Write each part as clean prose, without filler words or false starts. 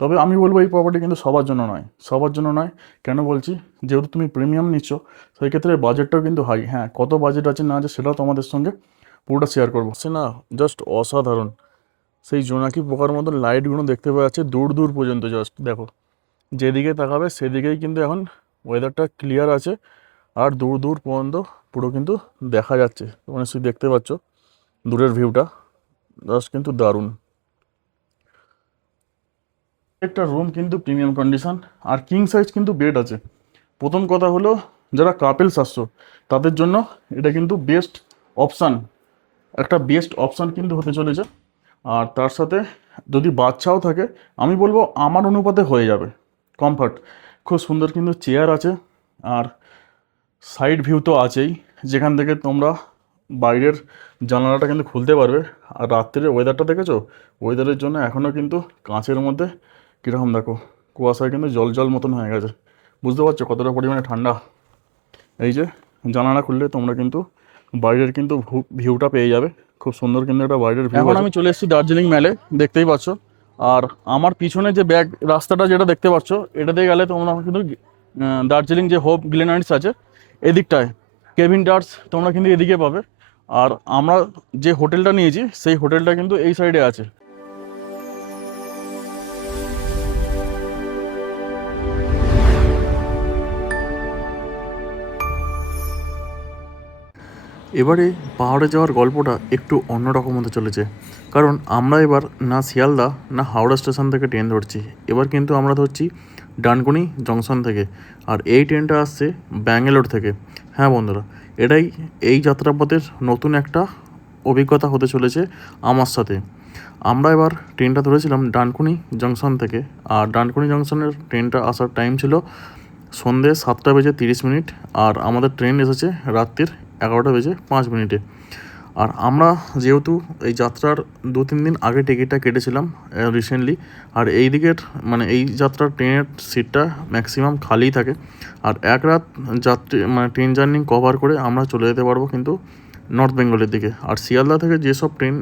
তবে আমি বলবো এই প্রপার্টি কিন্তু সবার জন্য নয়, সবার জন্য নয়। কেন বলছি, যেহেতু তুমি প্রিমিয়াম নিচ্ছ সেই ক্ষেত্রে বাজেটটাও কিন্তু হাই। হ্যাঁ, কত বাজেট আছে না আছে সেটাও তোমাদের সঙ্গে পুরোটা শেয়ার করবো। সে না, জাস্ট অসাধারণ। সেই জোনাকি পোকার মতন লাইটগুলো দেখতে পাওয়া যাচ্ছে দূর দূর পর্যন্ত। জাস্ট দেখো, যেদিকে তাকাবে সেদিকেই কিন্তু এখন ওয়েদারটা ক্লিয়ার আছে, আর দূর দূর পর্যন্ত পুরো কিন্তু দেখা যাচ্ছে। তোমরা নিশ্চয়ই দেখতে পাচ্ছ দূরের ভিউটা, জাস্ট কিন্তু দারুণ। একটা রুম কিন্তু প্রিমিয়াম কন্ডিশন, আর কিং সাইজ কিন্তু বেড আছে। প্রথম কথা হলো, যারা কাপেলস আসছো তাদের জন্য এটা কিন্তু বেস্ট অপশান, একটা বেস্ট অপশান কিন্তু হতে চলেছে। আর তার সাথে যদি বাচ্চাও থাকে, আমি বলবো আমার অনুপাতে হয়ে যাবে কমফর্ট। খুব সুন্দর কিন্তু চেয়ার আছে, আর সাইড ভিউ তো আছেই, যেখান থেকে তোমরা বাইরের জানালাটা কিন্তু খুলতে পারবে। আর রাত্রের ওয়েদারটা দেখেছো, ওয়েদারের জন্য এখনও কিন্তু কাঁচের মধ্যে কীরকম দেখো, কুয়াশায় কিন্তু জল জল মতন হয়ে গেছে। বুঝতে পারছো কতটা পরিমাণে ঠান্ডা। এই যে জানালা খুললে তোমরা কিন্তু বাইরের কিন্তু ভিউটা পেয়ে যাবে। খুব সুন্দর কিন্তু একটা বাইরের ভিউ। এখন আমি চলে এসেছি দার্জিলিং ম্যালে, দেখতেই পাচ্ছ। আর আমার পিছনে যে ব্যাক রাস্তাটা যেটা দেখতে পাচ্ছ, এটা দিয়ে গেলে তোমরা কিন্তু দার্জিলিং যে হোপ গ্লেনারিস আছে এদিকটায়, কেভিন টার্স তোমরা কিন্তু এদিকে পাবে। আর আমরা যে হোটেলটা নিয়েছি সেই হোটেলটা কিন্তু এই সাইডে আছে। এবারে পাহাড়ে যাওয়ার গল্পটা একটু অন্যরকম হতে চলেছে, কারণ আমরা এবার না শিয়ালদা না হাওড়া স্টেশন থেকে ট্রেন ধরছি। এবার কিন্তু আমরা ধরছি ডানকুনি জংশন থেকে, আর এই ট্রেনটা আসছে ব্যাঙ্গালোর থেকে। হ্যাঁ বন্ধুরা, এটাই এই যাত্রাপথের নতুন একটা অভিজ্ঞতা হতে চলেছে আমার সাথে। আমরা এবার ট্রেনটা ধরেছিলাম ডানকুনি জংশন থেকে, আর ডানকুনি জংশনের ট্রেনটা আসার টাইম ছিল সন্ধ্যে 7:30, আর আমাদের ট্রেন এসেছে রাত্রির 11:05। আর আমরা যেহেতু এই যাত্রার 2-3 দিন আগে টিকিটটা কেটেছিলাম রিসেন্টলি, আর এই দিকের মানে এই যাত্রার ট্রেনের সিটটা ম্যাক্সিমাম খালিই থাকে। আর এক রাত যাত্রী মানে ট্রেন জার্নি কভার করে আমরা চলে যেতে পারবো কিন্তু নর্থ বেঙ্গলের দিকে। আর শিয়ালদা থেকে যেসব ট্রেন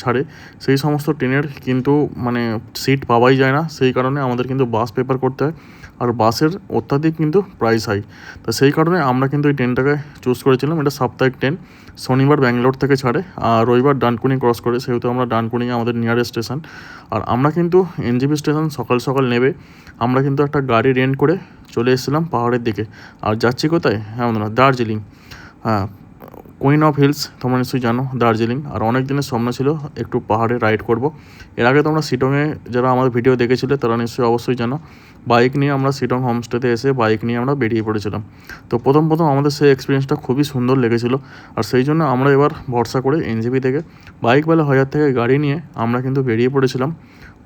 ছাড়ে সেই সমস্ত ট্রেনের কিন্তু মানে সিট পাওয়াই যায় না, সেই কারণে আমাদের কিন্তু বাস প্রেফার করতে হয়। আর বাসের অত্যাধিক কিন্তু প্রাইস হাই, তো সেই কারণে আমরা কিন্তু এই ট্রেনটাকে চুজ করেছিলাম। এটা সাপ্তাহিক ট্রেন, শনিবার ব্যাঙ্গালোর থেকে ছাড়ে আর রবিবার ডানকুনি ক্রস করে, সেহেতু আমরা ডানকুনি আমাদের নিয়ারেস্ট স্টেশন। আর আমরা কিন্তু এনজেপি স্টেশন সকাল সকাল নেবে আমরা কিন্তু একটা গাড়ি রেন্ট করে চলে এসেছিলাম পাহাড়ের দিকে। আর যাচ্ছি কোথায়? হ্যাঁ বন্ধুরা, দার্জিলিং। হ্যাঁ, কুইন অফ হিলস তোমরা নিশ্চয়ই জানো, দার্জিলিং। আর অনেক দিনের স্বপ্ন ছিল একটু পাহাড়ে রাইড করব। এর আগে তোমরা শিটংয়ে যারা আমাদের ভিডিও দেখেছিলে তারা নিশ্চয়ই অবশ্যই জানো, বাইক নিয়ে আমরা শিটং হোমস্টেতে এসে বাইক নিয়ে আমরা বেরিয়ে পড়েছিলাম। তো প্রথম আমাদের সেই এক্সপিরিয়েন্সটা খুবই সুন্দর লেগেছিলো। আর সেই জন্য আমরা এবার ভরসা করে এনজেপি থেকে বাইকওয়ালা হাজার থেকে গাড়ি নিয়ে আমরা কিন্তু বেরিয়ে পড়েছিলাম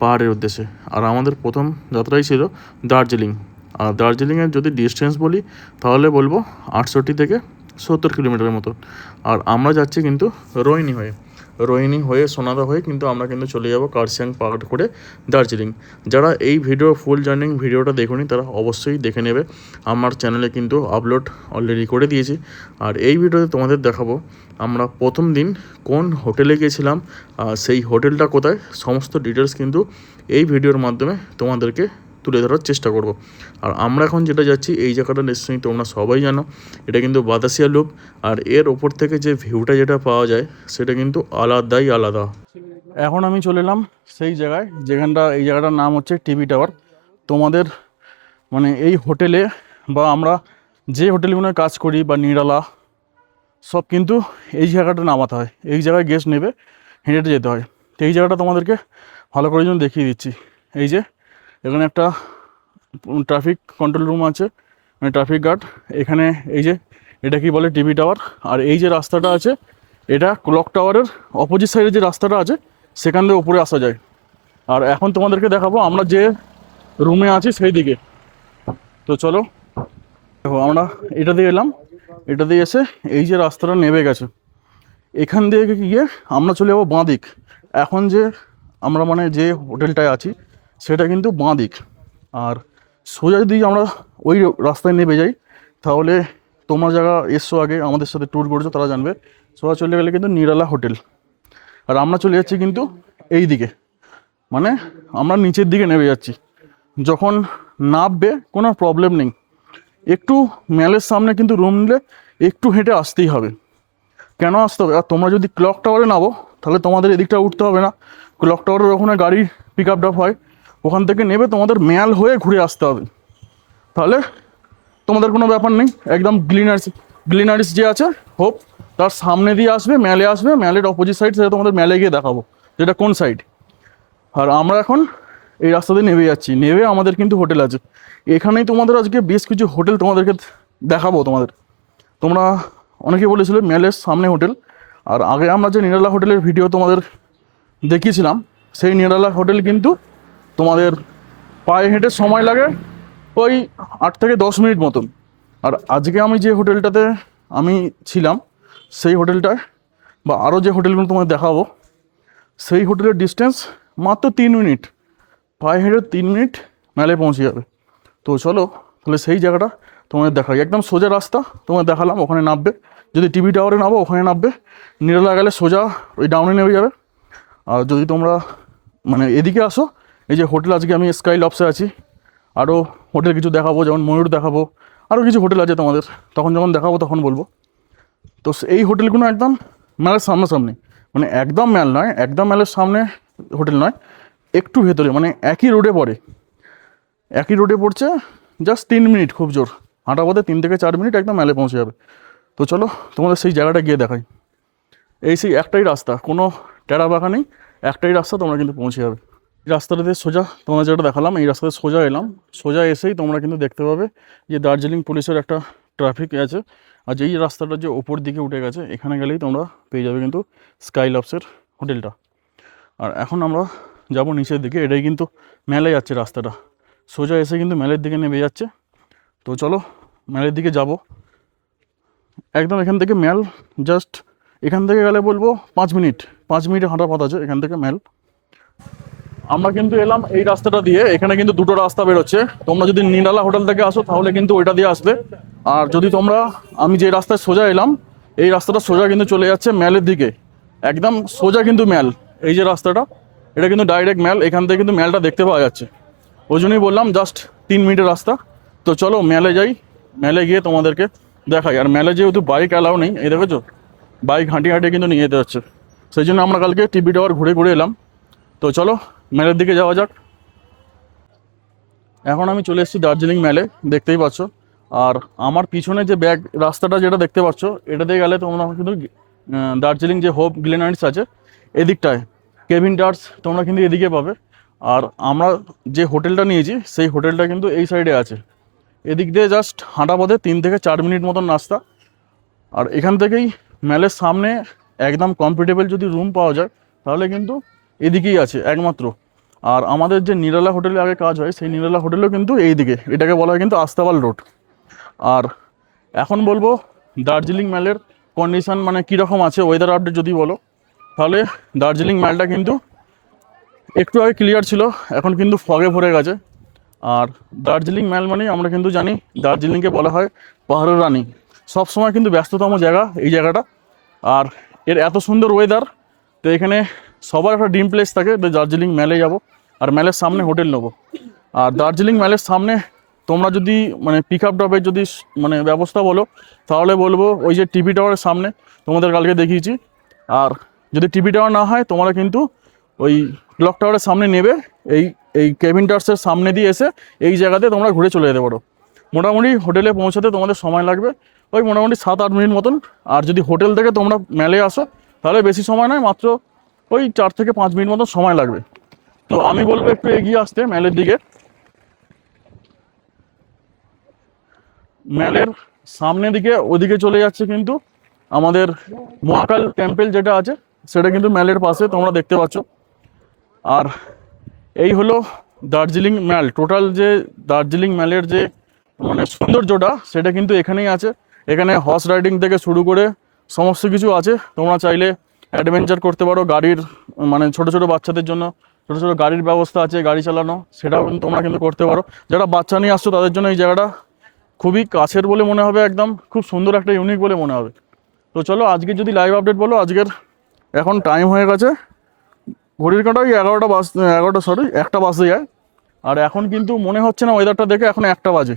পাহাড়ের উদ্দেশ্যে। আর আমাদের প্রথম যাত্রাই ছিল দার্জিলিং। আর দার্জিলিংয়ের যদি ডিস্টেন্স বলি তাহলে বলবো 68 থেকে 70 কিলোমিটারের মতো। আর আমরা যাচ্ছি কিন্তু রোহিণী হয়ে সোনাদা হয়ে কিন্তু আমরা কিন্তু চলে যাব কার্শিয়াং পাহাড় করে দার্জিলিং। যারা এই ফুল জার্নি ভিডিওটা দেখুনি তারা অবশ্যই দেখে নেবে, আমার চ্যানেলে কিন্তু আপলোড অলরেডি করে দিয়েছি। আর এই ভিডিওতে তোমাদের দেখাবো আমরা প্রথম দিন কোন হোটেলে গিয়েছিলাম, সেই হোটেলটা কোথায়, সমস্ত ডিটেলস কিন্তু এই ভিডিওর মাধ্যমে তোমাদেরকে তুলে ধরার চেষ্টা করব। আর আমরা এখন যেটা যাচ্ছি এই জায়গাটা নিশ্চয়ই তোমরা সবাই জানো, এটা কিন্তু বাতাসিয়া লুপ। আর এর ওপর থেকে যে ভিউটা যেটা পাওয়া যায় সেটা কিন্তু আলাদাই আলাদা। এখন আমি চলে এলাম সেই জায়গায় যেখানটা, এই জায়গাটার নাম হচ্ছে টিভি টাওয়ার। তোমাদের মানে এই হোটেলে বা আমরা যে হোটেলগুলো কাজ করি বা নিরালা সব কিন্তু এই জায়গাটা নামাতে হয়, এই জায়গায় গেস্ট নেবে হেঁটে হেঁটে যেতে হয়। তো এই জায়গাটা তোমাদেরকে ভালো করে জন্য দেখিয়ে দিচ্ছি। এই যে এখানে একটা ট্রাফিক কন্ট্রোল রুম আছে, মানে ট্রাফিক গার্ড এখানে। এই যে এটা কি বলে টিভি টাওয়ার। আর এই যে রাস্তাটা আছে এটা ক্লক টাওয়ারের অপোজিট সাইডে যে রাস্তাটা আছে সেখান থেকে উপরে আসা যায়। আর এখন তোমাদেরকে দেখাবো আমরা যে রুমে আছি সেই দিকে। তো চলো দেখো, আমরা এটা দিয়ে এলাম, এটা দিয়ে এসে এই যে রাস্তাটা নেমে গেছে এখান দিয়ে গিয়ে আমরা চলে যাবো বাঁ দিক। এখন যে আমরা মানে যে হোটেলটায় আছি সেটা কিন্তু বাঁ দিক। আর সোজা যদি আমরা ওই রাস্তায় নেমে যাই তাহলে তোমরা যারা এসছো আগে আমাদের সাথে ট্যুর করেছো তারা জানবে, সোজা চলে গেলে কিন্তু নিরালা হোটেল। আর আমরা চলে যাচ্ছি কিন্তু এই দিকে, মানে আমরা নিচের দিকে নেমে যাচ্ছি। যখন নামবে কোনো প্রবলেম নেই, একটু ম্যালের সামনে কিন্তু রুম নিলে একটু হেঁটে আসতেই হবে। কেন আসতে হবে? আর তোমরা যদি ক্লক টাওয়ারে নামো তাহলে তোমাদের এদিকটা উঠতে হবে না। ক্লক টাওয়ারের ওখানে গাড়ি পিক আপ ড্রপ হয়, ওখান থেকে নেবে তোমাদের ম্যাল হয়ে ঘুরে আসতে হবে। তাহলে তোমাদের কোনো ব্যাপার নেই, একদম গ্লিনারিস যে আছে হোপ, তার সামনে দিয়ে আসবে, ম্যালে আসবে, ম্যালের অপোজিট সাইড, সেটা তোমাদের ম্যালে গিয়ে দেখাবো যেটা কোন সাইড। আর আমরা এখন এই রাস্তা দিয়ে নেমে যাচ্ছি, নেমে আমাদের কিন্তু হোটেল আছে এখানেই। তোমাদের আজকে বেশ কিছু হোটেল তোমাদেরকে দেখাবো। তোমরা অনেকে বলেছিলে ম্যালের সামনে হোটেল, আর আগে আমরা যে নিরালা হোটেলের ভিডিও তোমাদের দেখিয়েছিলাম, সেই নিরালা হোটেল কিন্তু তোমাদের পায়ে হেঁটে সময় লাগে ওই 8 থেকে 10 মিনিট মতন। আর আজকে আমি যে হোটেলটাতে আমি ছিলাম, সেই হোটেলটায় বা আরও যে হোটেলগুলো তোমাদের দেখাবো, সেই হোটেলের ডিস্টেন্স মাত্র 3 মিনিট, পায়ে হেঁটে 3 মিনিট মেলে পৌঁছে যাবে। তো চলো তাহলে সেই জায়গাটা তোমাদের দেখাই। একদম সোজা রাস্তা তোমাদের দেখালাম, ওখানে নামবে। যদি টিভি টাওয়ারে নামো ওখানে নামবে, নিরালা গেলে সোজা ওই ডাউনে নেমে যাবে। আর যদি তোমরা মানে এদিকে আসো, এই যে হোটেল, আজকে আমি স্কাই লবসে আছি, আরও হোটেল কিছু দেখাবো, যেমন ময়ূর দেখাবো, আরও কিছু হোটেল আছে তোমাদের, তখন যখন দেখাবো তখন বলবো। তো এই হোটেলগুলো একদম ম্যালের সামনাসামনি, মানে একদম ম্যাল নয়, একদম ম্যালের সামনে হোটেল নয়, একটু ভেতরে, মানে একই রোডে পড়ে, একই রোডে পড়ছে। জাস্ট 3 মিনিট খুব জোর হাঁটা পথে, 3 থেকে 4 মিনিট একদম ম্যালে পৌঁছে যাবে। তো চলো তোমাদের সেই জায়গাটা গিয়ে দেখাই। এই সেই একটাই রাস্তা, কোনো টেরা বাঁকা নেই, একটাই রাস্তা, তোমরা কিন্তু পৌঁছে যাবে। এই রাস্তাটাতে সোজা তোমাদের যেটা দেখালাম, এই রাস্তাতে সোজা এলাম, সোজা এসেই তোমরা কিন্তু দেখতে পাবে যে দার্জিলিং পুলিশের একটা ট্রাফিক আছে। আর যেই রাস্তাটা যে ওপর দিকে উঠে গেছে, এখানে গেলেই তোমরা পেয়ে যাবে কিন্তু স্কাই লবসের হোটেলটা। আর এখন আমরা যাব নিচের দিকে, এটাই কিন্তু মেলে যাচ্ছে রাস্তাটা, সোজা এসে কিন্তু মেলের দিকে নেমে যাচ্ছে। তো চলো মেলের দিকে যাব। একদম এখান থেকে মেল জাস্ট, এখান থেকে গেলে বলবো 5 মিনিট, 5 মিনিটে হাঁটা পথ আছে এখান থেকে মেল। আমরা কিন্তু এলাম এই রাস্তাটা দিয়ে, এখানে কিন্তু দুটো রাস্তা বেরোচ্ছে। তোমরা যদি নিরালা হোটেল থেকে আসো তাহলে কিন্তু ওইটা দিয়ে আসবে। আর যদি তোমরা, আমি যে রাস্তায় সোজা এলাম, এই রাস্তাটা সোজা কিন্তু চলে যাচ্ছে ম্যালের দিকে, একদম সোজা কিন্তু ম্যাল। এই যে রাস্তাটা, এটা কিন্তু ডাইরেক্ট ম্যাল, এখান থেকে কিন্তু ম্যালটা দেখতে পাওয়া যাচ্ছে। ওই জন্যই বললাম জাস্ট 3 মিনিটের রাস্তা। তো চলো ম্যালে যাই, ম্যালে গিয়ে তোমাদেরকে দেখাই। আর ম্যালে যেহেতু বাইক অ্যালাউ নেই, এই দেখেছো বাইক হাঁটিয়ে হাঁটিয়ে কিন্তু নিয়ে যেতে হচ্ছে, সেই জন্য আমরা কালকে টিভি টাওয়ার ঘুরে ঘুরে এলাম। তো চলো মেলের দিকে যাওয়া যাক। এখন আমি চলে এসেছি দার্জিলিং মেলে, দেখতেই পাচ্ছ। আর আমার পিছনে যে ব্যাক রাস্তাটা যেটা দেখতে পাচ্ছ, এটা দিয়ে গেলে তোমরা কিন্তু দার্জিলিং যে হোপ গ্লেনারিস আছে এদিকটায়, কেভিন টাওয়ার্স তোমরা কিন্তু এদিকে পাবে। আর আমরা যে হোটেলটা নিয়েছি সেই হোটেলটা কিন্তু এই সাইডে আছে, এদিক দিয়ে জাস্ট হাঁটা পথে 3 থেকে 4 মিনিট মতন রাস্তা। আর এখান থেকেই মেলের সামনে একদম কমফোর্টেবল যদি রুম পাওয়া যায় তাহলে কিন্তু এদিকেই আছে একমাত্র। আর আমাদের যে নিরালা হোটেলে আগে কাজ হয়, সেই নিরালা হোটেলও কিন্তু এই দিকে, এটাকে বলা হয় কিন্তু আস্তাবাল রোড। আর এখন বলবো দার্জিলিং ম্যালের কন্ডিশন মানে কীরকম আছে, ওয়েদার আপডেট যদি বলো, তাহলে দার্জিলিং ম্যালটা কিন্তু একটু আগে ক্লিয়ার ছিল, এখন কিন্তু ফগে ভরে গেছে। আর দার্জিলিং ম্যাল মানেই আমরা কিন্তু জানি দার্জিলিংকে বলা হয় পাহাড়ের রানী, সবসময় কিন্তু ব্যস্ততম জায়গা এই জায়গাটা। আর এর এত সুন্দর ওয়েদার, তো এখানে সবার একটা ড্রিম প্লেস থাকে যে দার্জিলিং ম্যালে যাব আর ম্যালের সামনে হোটেল নেবো। আর দার্জিলিং ম্যালের সামনে তোমরা যদি মানে পিক আপ ড্রপের যদি মানে ব্যবস্থা বলো, তাহলে বলবো ওই যে টিভি টাওয়ারের সামনে তোমাদের কালকে দেখিয়েছি। আর যদি টিভি টাওয়ার না হয়, তোমরা কিন্তু ওই ক্লক টাওয়ারের সামনে নেবে, এই এই কেভিন টাওয়ার্সের সামনে দিয়ে এসে এই জায়গাতে তোমরা ঘুরে চলে যেতে পারো। মোটামুটি হোটেলে পৌঁছাতে তোমাদের সময় লাগবে ওই মোটামুটি 7-8 মিনিট মতন। আর যদি হোটেল থেকে তোমরা মেলে আসো তাহলে বেশি সময় নয়, মাত্র ওই 4 থেকে 5 মিনিট মতো সময় লাগবে। তো আমি বলবো একটু এগিয়ে আসতে মেলের দিকে। মেলের সামনে দিকে ওদিকে চলে যাচ্ছে কিন্তু আমাদের মহাকাল টেম্পল যেটা আছে, সেটা কিন্তু মেলের পাশে তোমরা দেখতে পাচ্ছ। আর এই হলো দার্জিলিং ম্যাল, টোটাল যে দার্জিলিং ম্যালের যে মানে সৌন্দর্যটা সেটা কিন্তু এখানেই আছে। এখানে হর্স রাইডিং থেকে শুরু করে সমস্ত কিছু আছে, তোমরা চাইলে অ্যাডভেঞ্চার করতে পারো। গাড়ির মানে ছোট ছোট বাচ্চাদের জন্য ছোট ছোট গাড়ির ব্যবস্থা আছে, গাড়ি চালানো সেটাও কিন্তু তোমরা কিন্তু করতে পারো। যারা বাচ্চা নিয়ে আসছো তাদের জন্য এই জায়গাটা খুবই কাছের বলে মনে হবে, একদম খুব সুন্দর একটা ইউনিক বলে মনে হবে। তো চলো আজকে যদি লাইভ আপডেট বলো, আজকের এখন টাইম হয়ে গেছে ঘড়ির কাঁটায় 11টা বাজতে যায়। আর এখন কিন্তু মনে হচ্ছে না ওয়েদারটা দেখে এখন 1টা বাজে।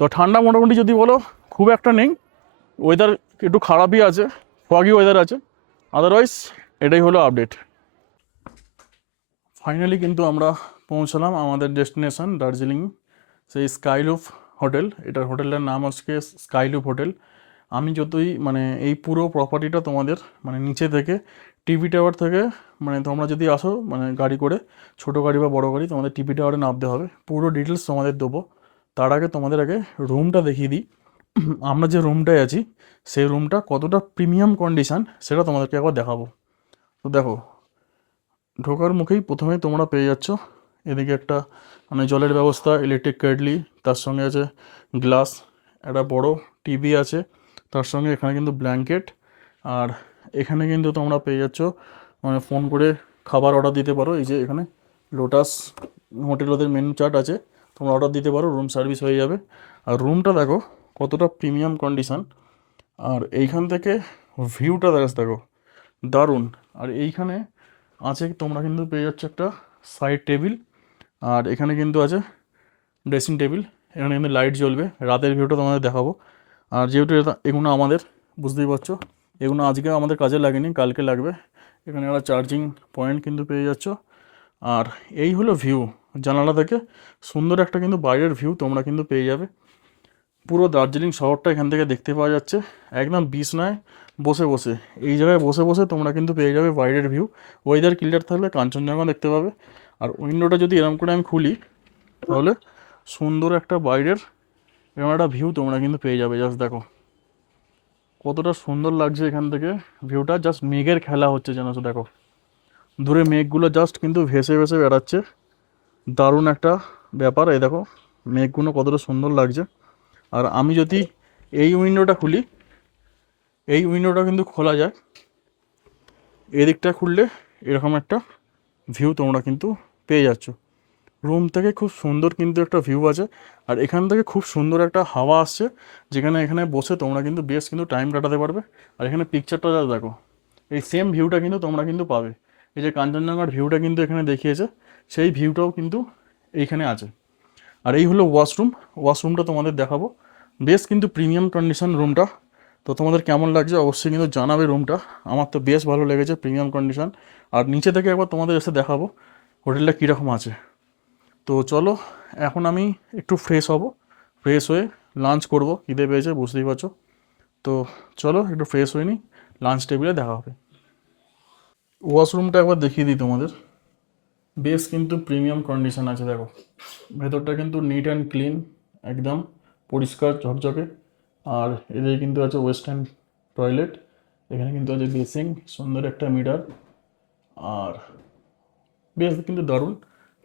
তো ঠান্ডা মোটামুটি যদি বলো খুব একটা নেই, ওয়েদার একটু খারাপই আছে, ফগি ওয়েদার আছে। আদারওয়াইজ এটাই হলো আপডেট। ফাইনালি কিন্তু আমরা পৌঁছলাম আমাদের ডেস্টিনেশন দার্জিলিং, সেই স্কাইলুপ হোটেল। এটার হোটেলটার নাম হচ্ছে স্কাইলুপ হোটেল। আমি যতই মানে এই পুরো প্রপার্টিটা তোমাদের মানে নিচে থেকে টিভি টাওয়ার থেকে মানে তোমরা যদি আসো মানে গাড়ি করে, ছোটো গাড়ি বা বড় গাড়ি, তোমাদের টিভি টাওয়ারে নামতে হবে। পুরো ডিটেলস তোমাদের দেবো। তার আগে তোমাদের আগে রুমটা দেখিয়ে দিই। আমরা যে রুমটায় আছি সেই রুমটা কতটা প্রিমিয়াম কন্ডিশান সেটা তোমাদেরকে একবার দেখাবো। তো দেখো, ঢোকার মুখেই প্রথমেই তোমরা পেয়ে যাচ্ছ এদিকে একটা মানে জলের ব্যবস্থা, ইলেকট্রিক কেটলি, তার সঙ্গে আছে গ্লাস, একটা বড় টিভি আছে, তার সঙ্গে এখানে কিন্তু ব্ল্যাঙ্কেট। আর এখানে কিন্তু তোমরা পেয়ে যাচ্ছ মানে ফোন করে খাবার অর্ডার দিতে পারো। এই যে এখানে লোটাস হোটেল ওদের মেনু চার্ট আছে, তোমরা অর্ডার দিতে পারো, রুম সার্ভিস হয়ে যাবে। আর রুমটা দেখো কতটা প্রিমিয়াম কন্ডিশান। আর এইখান থেকে ভিউটা দেখো দারুণ। আর এইখানে আছে তোমরা কিন্তু পেয়ে যাচ্ছ একটা সাইড টেবিল, আর এখানে কিন্তু আছে ড্রেসিং টেবিল। এখানে কিন্তু লাইট জ্বলবে, রাতের ভিউটা তোমাদের দেখাবো। আর যেহেতু এগুলো আমাদের, বুঝতেই পারছো, এগুলো আজকে আমাদের কাজে লাগেনি, কালকে লাগবে। এখানে একটা চার্জিং পয়েন্ট কিন্তু পেয়ে যাচ্ছ। আর এই হলো ভিউ, জানালা থেকে সুন্দর একটা কিন্তু বাইরের ভিউ তোমরা কিন্তু পেয়ে যাবে। পুরো দার্জিলিং শহরটা এখান থেকে দেখতে পাওয়া যাচ্ছে, একদম বিছনায় বসে বসে। এই জায়গায় বসে বসে তোমরা কিন্তু পেয়ে যাবে বাইরের ভিউ। ওয়েদার ক্লিয়ার থাকলে কাঞ্চনজঙ্ঘা দেখতে পাবে। আর উইন্ডোটা যদি এরকম করে আমি খুলি তাহলে সুন্দর একটা বাইরের এরকম একটা ভিউ তোমরা কিন্তু পেয়ে যাবে। জাস্ট দেখো কতটা সুন্দর লাগছে এখান থেকে ভিউটা, জাস্ট মেঘের খেলা হচ্ছে যেন। দেখো দূরে মেঘগুলো জাস্ট কিন্তু ভেসে ভেসে বেড়াচ্ছে, দারুণ একটা ব্যাপার। এই দেখো মেঘগুলো কতটা সুন্দর লাগছে। আর আমি যদি এই উইন্ডোটা খুলি, এই উইন্ডোটা কিন্তু খোলা যায়, এদিকটা খুললে এরকম একটা ভিউ তোমরা কিন্তু পেয়ে যাচ্ছ। রুম থেকে খুব সুন্দর কিন্তু একটা ভিউ আছে। আর এখান থেকে খুব সুন্দর একটা হাওয়া আসছে, যেখানে এখানে বসে তোমরা কিন্তু বেশ কিন্তু টাইম কাটাতে পারবে। আর এখানে পিকচারটা যা দেখো, এই সেম ভিউটা কিন্তু তোমরা কিন্তু পাবে। এই যে কাঞ্চনজঙ্ঘার ভিউটা কিন্তু এখানে দেখিয়েছে, সেই ভিউটাও কিন্তু এইখানে আছে। আর এই হলো ওয়াশরুম, ওয়াশরুমটা তোমাদের দেখাবো। বেশ কিন্তু প্রিমিয়াম কন্ডিশন রুমটা। তো তোমাদের কেমন লাগছে অবশ্যই কিন্তু জানাবে রুমটা। আমার তো বেশ ভালো লেগেছে, প্রিমিয়াম কন্ডিশন। আর নিচে থেকে একবার তোমাদের এসে দেখাবো হোটেলটা কীরকম আছে। তো চলো এখন আমি একটু ফ্রেশ হব, ফ্রেশ হয়ে লাঞ্চ করব, খিদে পেয়েছে বুঝতেই পারছো। তো চলো একটু ফ্রেশ হয়ে নিই, লাঞ্চ টেবিলে দেখা হবে। ওয়াশরুমটা একবার দেখিয়ে দিই তোমাদের, বেশ কিন্তু প্রিমিয়াম কন্ডিশন আছে। দেখো ভেতরটা কিন্তু নিট অ্যান্ড ক্লিন, একদম পরিষ্কার ঝকঝকে। আর এদিকে কিন্তু আছে ওয়েস্টার্ন টয়লেট, এখানে কিন্তু আছে বেসিং, সুন্দর একটা মিটার। আর বেশ কিন্তু দারুণ।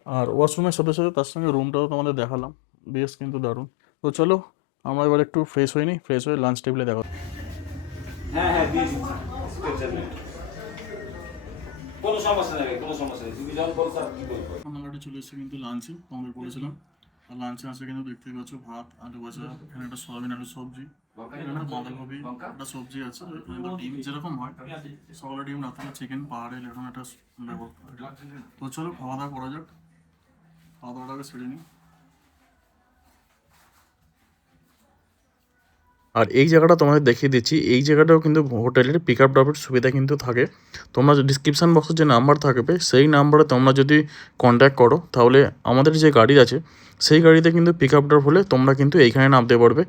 আর ওয়াশরুমের সাথে সাথে তার সঙ্গে রুমটাও তোমাদের দেখালাম, বেশ কিন্তু দারুণ। তো চলো আমরা এবার একটু ফ্রেশ হয়ে নিই, ফ্রেশ হয়ে লাঞ্চ টেবিলে দেখা। হ্যাঁ হ্যাঁ দিয়ে দিচ্ছি কোনো সমস্যা নেই, কোনো সমস্যা নেই, তুমি যখন বলছো কি বলবো। রান্নাঘাটে চলে এসেছি কিন্তু লাঞ্চে, তোমাদের বলেছিলাম। আর লাঞ্চে আছে কিন্তু দেখতেই পাচ্ছ ভাত, আলু ভাজা, এখানে একটা সয়াবিন আলু সবজি, এখানে বাঁধাকপি একটা সবজি আছে, এখানে তো ডিম যেরকম হয় সকালে ডিম, রাত্রে চিকেন, পাহাড়ে এরকম একটা ব্যবস্থা। তো চলো খাওয়া দাওয়া করা যাক, খাওয়া দাওয়াটাকে ছেড়ে নিই। আর এই জায়গাটা তোমাদের দেখিয়ে দিচ্ছি, এই জায়গাটাও কিন্তু হোটেলের পিক আপ ড্রপের সুবিধা কিন্তু থাকে। তোমরা ডিসক্রিপশান বক্সে যে নাম্বার থাকবে সেই নাম্বারে তোমরা যদি কন্ট্যাক্ট করো তাহলে আমাদের যে গাড়ি আছে সেই গাড়িতে কিন্তু পিক আপ ড্রপ হলে তোমরা কিন্তু এইখানে নামতে পারবে।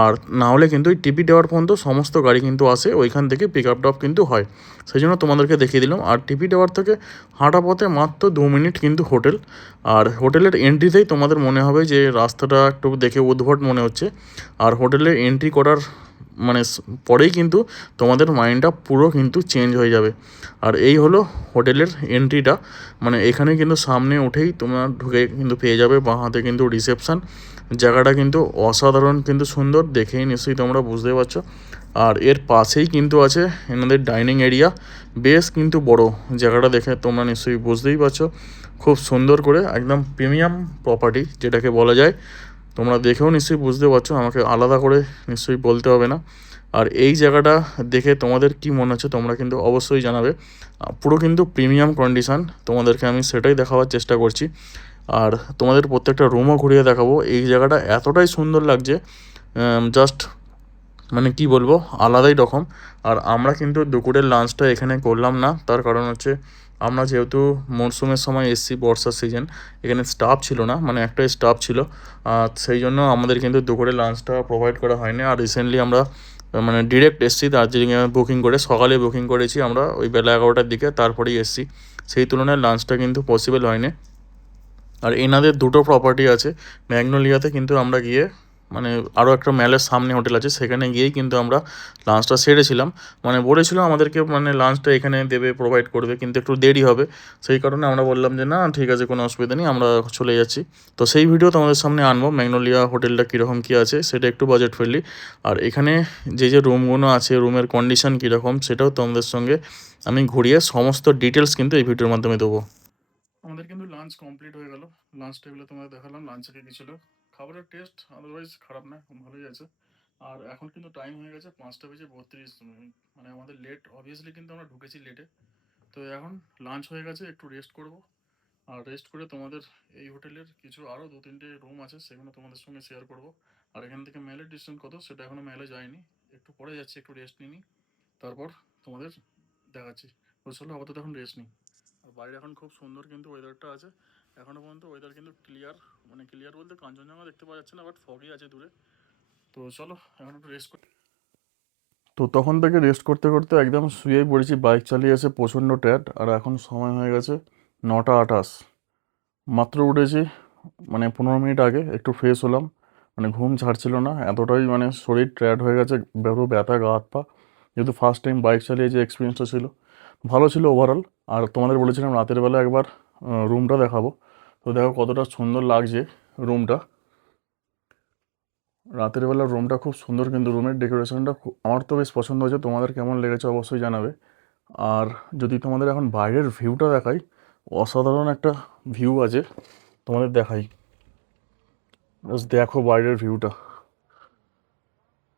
আর না হলে কিন্তু ওই টিপি টাওয়ার পর্যন্ত সমস্ত গাড়ি কিন্তু আসে, ওইখান থেকে পিক আপ ড্রপ কিন্তু হয়। সেই জন্য তোমাদেরকে দেখিয়ে দিলাম। আর টিপি টাওয়ার থেকে হাঁটা পথে মাত্র 2 মিনিট কিন্তু হোটেল। আর হোটেলের এন্ট্রিতেই তোমাদের মনে হবে যে রাস্তাটা একটু দেখে উদ্ভট মনে হচ্ছে। আর হোটেলে এন্ট্রি করার মানে পরেই কিন্তু তোমাদের মাইন্ডটা পুরো কিন্তু চেঞ্জ হয়ে যাবে। আর এই হলো হোটেলের এন্ট্রিটা, মানে এখানে কিন্তু সামনে উঠেই তোমরা ঢুকে কিন্তু পেয়ে যাবে বাঁ হাতে কিন্তু রিসেপশান। জায়গাটা কিন্তু অসাধারণ কিন্তু সুন্দর, দেখেই নিশ্চয়ই তোমরা বুঝতে পারছো। আর এর পাশেই কিন্তু আছে এনাদের ডাইনিং এরিয়া, বেশ কিন্তু বড়। জায়গাটা দেখে তোমরা নিশ্চয়ই বুঝতেই পারছো, খুব সুন্দর করে একদম প্রিমিয়াম প্রপার্টি যেটাকে বলা যায়। তোমরা দেখেও নিশ্চয়ই বুঝতে পারছো, আমাকে আলাদা করে নিশ্চয়ই বলতে হবে না। আর এই জায়গাটা দেখে তোমাদের কি মনে হচ্ছে তোমরা কিন্তু অবশ্যই জানাবে। পুরো কিন্তু প্রিমিয়াম কন্ডিশান, তোমাদেরকে আমি সেটাই দেখাবার চেষ্টা করছি। আর তোমাদের প্রত্যেকটা রুমও ঘুরিয়ে দেখাবো। এই জায়গাটা এতটাই সুন্দর লাগছে, জাস্ট মানে কি বলবো, আলাদাই রকম। আর আমরা কিন্তু দুপুরের লাঞ্চটা এখানে করলাম না, তার কারণ হচ্ছে আমরা যেহেতু মরশুমের সময় এসছি, বর্ষার সিজন, এখানে স্টাফ ছিল না, মানে একটাই স্টাফ ছিল, সেই জন্য আমাদের কিন্তু দুপুরের লাঞ্চটা প্রোভাইড করা হয়নি। আর রিসেন্টলি আমরা মানে ডিরেক্ট এসছি দার্জিলিংয়ে বুকিং করে, সকালে বুকিং করেছি আমরা ওই বেলা 11টার দিকে, তারপরেই এসছি, সেই তুলনায় লাঞ্চটা কিন্তু পসিবল হয়নি। আর এনাদের দুটো প্রপার্টি আছে ম্যাগনোলিয়াতে, কিন্তু আমরা গিয়ে মানে আরও একটা ম্যালের সামনে হোটেল আছে, সেখানে গিয়েই কিন্তু আমরা লাঞ্চটা সেরেছিলাম। মানে বলেছিল আমাদেরকে মানে লাঞ্চটা এখানে দেবে, প্রোভাইড করবে, কিন্তু একটু দেরি হবে, সেই কারণে আমরা বললাম যে না ঠিক আছে, কোনো অসুবিধা নেই, আমরা চলে যাচ্ছি। তো সেই ভিডিও তোমাদের সামনে আনবো, ম্যাগনোলিয়া হোটেলটা কীরকম কী আছে, সেটা একটু বাজেট ফ্রেন্ডলি। আর এখানে যে যে রুমগুলো আছে, রুমের কন্ডিশন কীরকম, সেটাও তোমাদের সঙ্গে আমি ঘুরিয়ে সমস্ত ডিটেলস কিন্তু এই ভিডিওর মাধ্যমে দেবো। আমাদের কিন্তু লাঞ্চ কমপ্লিট হয়ে গেল। লাঞ্চ টেবিলে তোমাদের দেখালাম লাঞ্চে কী কী ছিল। খাবারের টেস্ট আদারওয়াইজ খারাপ না, ভালোই আছে। আর এখন কিন্তু টাইম হয়ে গেছে 5:32। মানে আমাদের লেট, অবভিয়াসলি কিন্তু আমরা ঢুকেছি লেটে। তো এখন লাঞ্চ হয়ে গেছে, একটু রেস্ট করব। আর রেস্ট করে তোমাদের এই হোটেলের কিছু আরও 2-3টে রুম আছে, সেগুলো তোমাদের সঙ্গে শেয়ার করব। আর এখান থেকে মেলের ডিস্টেন্স কত সেটা এখনও মেলে যায়নি, একটু পরে যাচ্ছি, একটু রেস্ট নিই, তারপর তোমাদের দেখাচ্ছি। তো চলো আপাতত এখন রেস্ট নিই। আর বাইরে এখন খুব সুন্দর কিন্তু ওয়েদারটা আছে, এখনও পর্যন্ত ওয়েদার কিন্তু ক্লিয়ার, মানে ক্লিয়ার বলতে কাঞ্চনজঙ্ঘা দেখতে পাওয়া যাচ্ছে না, বাট ফগই আছে দূরে। তো চলো এখন একটু রেস্ট করি। তো তখন থেকে রেস্ট করতে করতে একদম শুয়েই পড়েছি, বাইক চালিয়ে এসে প্রচণ্ড ট্যাট। আর এখন সময় হয়ে গেছে 9টা 28, মাত্র উঠেছি, মানে 15 মিনিট আগে একটু ফ্রেশ হলাম। মানে ঘুম ছাড়ছিল না, এতটাই মানে শরীর ট্যাট হয়ে গেছে, বেরো ব্যথা গা হাত পা, যেহেতু ফার্স্ট টাইম বাইক চালিয়ে যে এক্সপিরিয়েন্সটা ছিল, ভালো ছিল ওভারঅল। আর তোমাদের বলেছিলাম রাতের বেলা একবার রুমটা দেখাবো, তো দেখো কতটা সুন্দর লাগছে রুমটা। রাতের বেলা রুমটা খুব সুন্দর, কিন্তু রুমের ডেকোরেশনটা আমার তো বেশ পছন্দ হয়েছে, তোমাদের কেমন লেগেছে অবশ্যই জানাবে। আর যদি তোমাদের এখন বাইরের ভিউটা দেখাই, অসাধারণ একটা ভিউ আছে, তোমাদের দেখাই, জাস্ট দেখো বাইরের ভিউটা।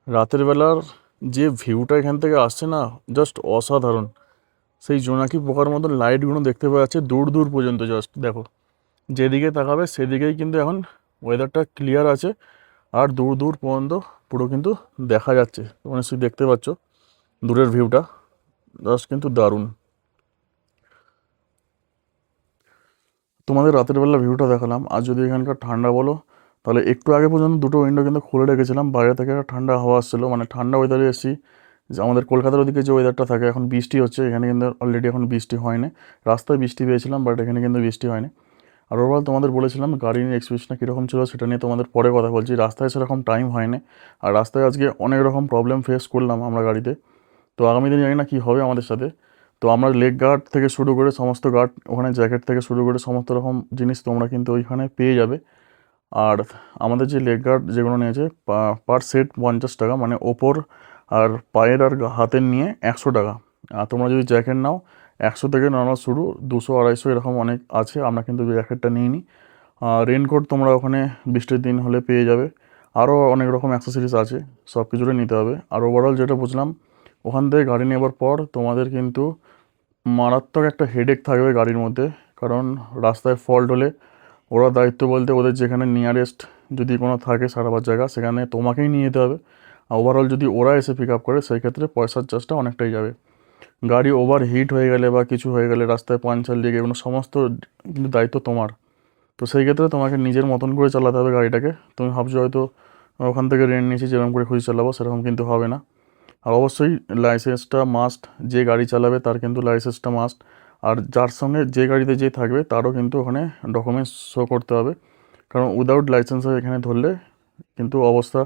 রাতের বেলার যে ভিউটা এখান থেকে আসছে না, জাস্ট অসাধারণ। সেই জোনাকি পোকার মতো লাইটগুলো দেখতে পাওয়া যাচ্ছে দূর দূর পর্যন্ত, জাস্ট দেখো, যেদিকে তাকাবে সেদিকেই কিন্তু এখন ওয়েদারটা ক্লিয়ার আছে। আর দূর দূর পর্যন্ত পুরো কিন্তু দেখা যাচ্ছে, তোমরা নিশ্চয়ই দেখতে পাচ্ছ দূরের ভিউটা, জাস্ট কিন্তু দারুণ। তোমাদের রাতের বেলা ভিউটা দেখালাম। আর যদি এখানকার ঠান্ডা বলো, তাহলে একটু আগে পর্যন্ত দুটো উইন্ডো কিন্তু খুলে রেখেছিলাম, বাইরে থেকে একটা ঠান্ডা হাওয়া আসছিলো, মানে ঠান্ডা ওয়েদারে এসেছি। যে আমাদের কলকাতার ওদিকে যে ওয়েদারটা থাকে, এখন বৃষ্টি হচ্ছে, এখানে কিন্তু অলরেডি এখন বৃষ্টি হয়নি। রাস্তায় বৃষ্টি পেয়েছিলাম, বাট এখানে কিন্তু বৃষ্টি হয়নি। আর ওভারঅল তোমাদের বলেছিলাম গাড়ি নিয়ে এক্সপিরিয়েন্সটা কীরকম ছিল, সেটা নিয়ে তোমাদের পরে কথা বলছি। রাস্তায় সেরকম টাইম হয়নি, আর রাস্তায় আজকে অনেক রকম প্রবলেম ফেস করলাম আমরা গাড়িতে। তো আগামী দিনে জানি না কী হবে আমাদের সাথে। তো আমরা লেগ গার্ড থেকে শুরু করে সমস্ত গার্ড, ওখানে জ্যাকেট থেকে শুরু করে সমস্ত রকম জিনিস তোমরা কিন্তু ওইখানে পেয়ে যাবে। আর আমাদের যে লেগ গার্ড যেগুলো নিয়েছে, পার সেট 50 টাকা, মানে ওপর আর পায়ের আর হাতের নিয়ে 100 টাকা। আর তোমরা যদি জ্যাকেট নাও 100 থেকে নর্মাল শুরু, 200-250 এরকম অনেক আছে, আমরা কিন্তু জ্যাকেটটা নিইনি। রেনকোট তোমরা ওখানে বৃষ্টির দিন হলে পেয়ে যাবে, আরও অনেক রকম অ্যাক্সেসরিজ আছে, সব কিছুটাই নিতে হবে। আর ওভারঅল যেটা বুঝলাম, ওখান থেকে গাড়ি নেবার পর তোমাদের কিন্তু মারাত্মক একটা হেডেক থাকবে গাড়ির মধ্যে, কারণ রাস্তায় ফল্ট হলে ওরা দায়িত্ব বলতে ওদের যেখানে নিয়ারেস্ট যদি কোনো থাকে সারাবার জায়গা, সেখানে তোমাকেই নিয়ে যেতে হবে। আর ওভারঅল যদি ওরা এসে পিক আপ করে, সেই ক্ষেত্রে পয়সার চার্জটা অনেকটাই যাবে। গাড়ি ওভার হিট হয়ে গেলে বা কিছু হয়ে গেলে, রাস্তায় পাঞ্চার লেগে, এগুলো সমস্ত কিন্তু দায়িত্ব তোমার। তো সেই ক্ষেত্রে তোমাকে নিজের মতন করে চালাতে হবে গাড়িটাকে। তুমি ভাবছো হয়তো ওখান থেকে রেন্ট নিয়েছি, যেরকম করে খুশি চালাবো, সেরকম কিন্তু হবে না। আর অবশ্যই লাইসেন্সটা মাস্ট, যে গাড়ি চালাবে তার কিন্তু লাইসেন্সটা মাস্ট। আর যার সঙ্গে যে গাড়িতে যে থাকবে তারও কিন্তু ওখানে ডকুমেন্টস শো করতে হবে, কারণ উইদাউট লাইসেন্সে এখানে ধরলে কিন্তু অবস্থা